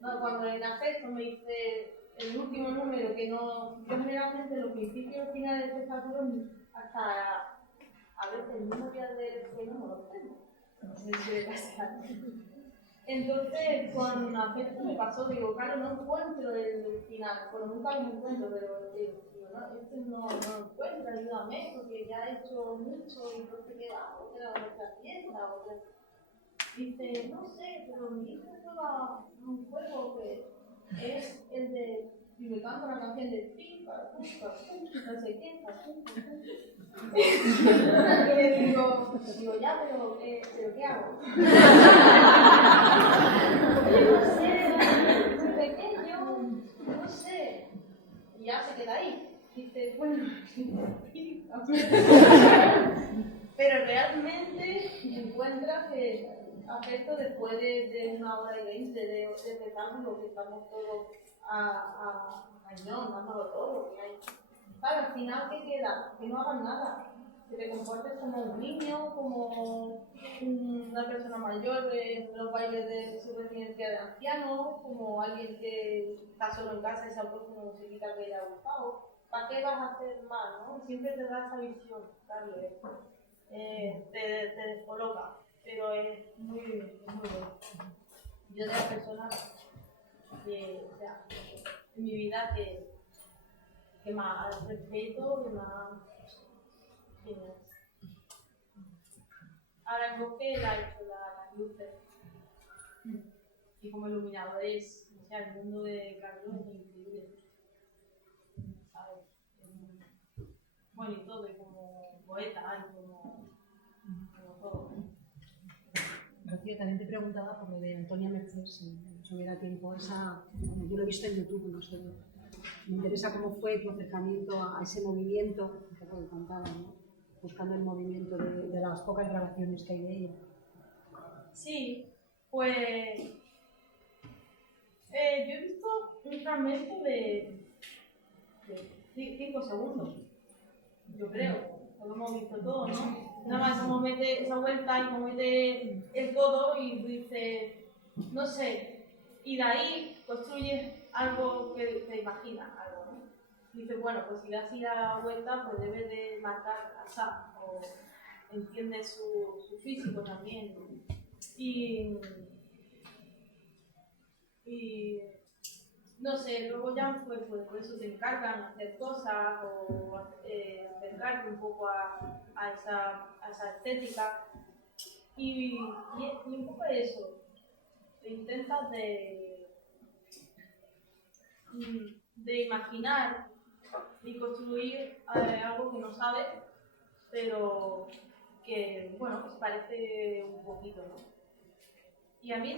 no, cuando en afecto me dice el último número, que no, yo generalmente los principios y finales de espectáculos hasta a veces el mismo día del que no los tengo. No sé si le pasa. Entonces, con afecto me pasó, digo, claro, no encuentro el final, bueno, nunca lo encuentro, pero digo, no lo encuentro, ayúdame, porque ya he hecho mucho y entonces queda otra pieza, otra. Dice, no sé, pero mi hija juega un juego que es el de, y me canta una canción de pipa, no sé qué, y digo, ya, pero ¿qué hago? No sé, muy pequeño, no sé. Y ya se queda ahí. dice, bueno, pero realmente encuentras que hacer esto después de 1 hora y 20 de empezarlo, que estamos todos a cañón, dándolo todo. Que hay. Claro, al final, ¿qué queda? Que no hagan nada. Que te comportes como un niño, como una persona mayor de los bailes de su residencia de ancianos, como alguien que está solo en casa y se ha puesto una musiquita que le ha gustado. ¿Para qué vas a hacer mal, no? Siempre te da esa visión, claro, te descoloca, pero es muy bueno. Yo de las personas que, o sea, en mi vida que más respeto, que más... Ahora en Bosque él ha hecho las luces y como iluminadores, o sea, el mundo de Carlos es increíble, ¿sabes? Es muy bonito y como poeta y como todo. Rocío, también te preguntaba por lo de Antonia Mercés, si nos hubiera tiempo, yo lo he visto en YouTube, no sé, me interesa cómo fue tu acercamiento a ese movimiento, que te contaba, ¿no? Buscando el movimiento de las pocas grabaciones que hay de ella. Sí, pues yo he visto un fragmento de 5 segundos, yo creo, lo hemos visto todo, ¿no? Nada más como mete esa vuelta y como mete el codo y dice, no sé, y de ahí construye algo que te imaginas, algo, ¿no? Dice, bueno, pues si le das la vuelta, pues debe de marcar a Sa, o entiende su físico también. Y no sé, luego ya pues por eso te encargan hacer cosas o acercarte un poco a esa estética. Y un poco eso, te intentas de imaginar y construir algo que no sabes, pero que, bueno, pues parece un poquito, ¿no? Y a mí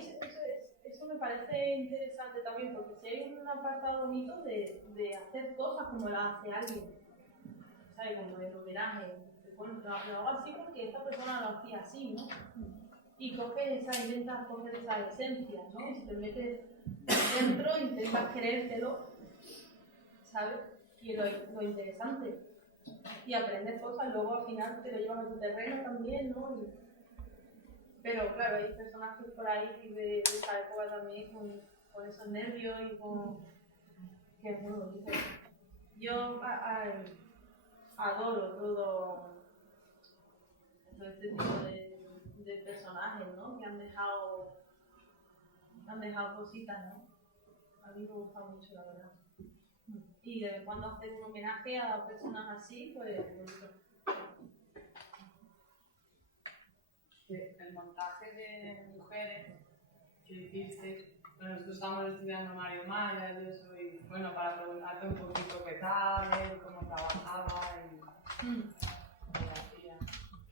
eso me parece interesante también, porque si hay un apartado bonito de hacer cosas como las hace alguien, ¿sabes? Como el homenaje, bueno, lo hago así porque esta persona lo hacía así, ¿no? Y intentas coger esa esencia, ¿no? Si te metes dentro, intentas creértelo, ¿sabes? Y lo interesante. Y aprendes cosas, luego al final te lo llevas a tu terreno también, ¿no? Pero claro, hay personajes por ahí de esa época también con esos nervios y con... que es muy bonito. Yo adoro todo este tipo de personajes, ¿no? Que han dejado cositas, ¿no? A mí me gusta mucho, la verdad. Y de vez en cuando hacer un homenaje a personas así, pues bonito. El montaje de mujeres que hiciste, bueno, nosotros estamos estudiando Mario Maya y eso, y bueno, para preguntarte un poquito qué tal, cómo trabajaba y qué hacía,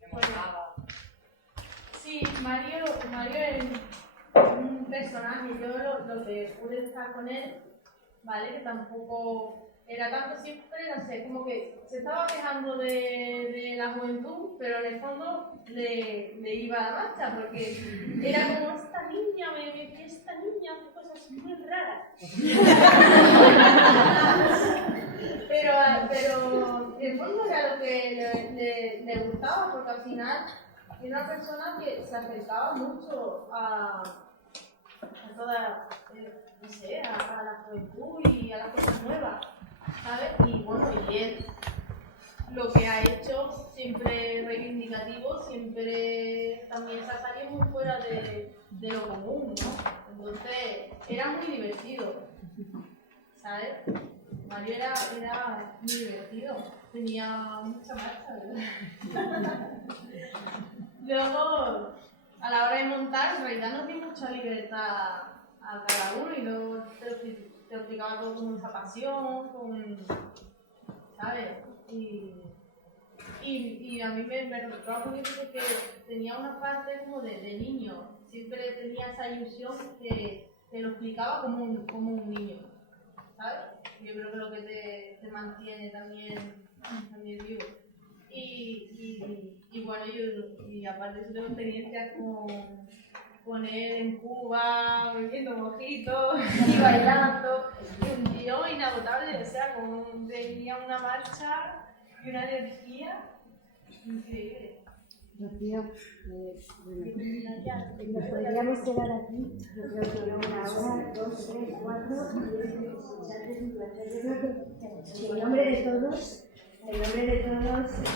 qué montaba. Sí, Mario es un personaje, yo lo que pude estar con él, ¿vale? Que tampoco era tanto siempre, no sé, como que se estaba quejando de la juventud, pero en el fondo le iba a la marcha, porque era como esta niña hace cosas muy raras. pero en el fondo era lo que le gustaba, porque al final era una persona que se acercaba mucho a toda, no sé, a la juventud y a las cosas nuevas, ¿sabes? Y bueno, y él lo que ha hecho siempre reivindicativo, siempre también se ha salido muy fuera de lo común, ¿no? Entonces era muy divertido, ¿sabes? Mario era muy divertido, tenía mucha marcha, ¿verdad? Luego, a la hora de montar, en realidad no tiene mucha libertad a cada uno y luego te explicaba todo con mucha pasión, ¿sabes? Y a mí me resultaba curioso porque tenía una parte como de niño, siempre tenía esa ilusión que te lo explicaba como un niño, ¿sabes? Yo creo que lo que te mantiene también vivo. Y bueno, y aparte de tengo experiencias con él en Cuba, bebiendo mojitos y bailando. Y un tío inagotable, o sea, tenía una marcha y una energía increíble. Rocío, nos podríamos quedar aquí, yo creo que una hora, 2, 3, 4, y es un placer. Yo creo que en nombre de todos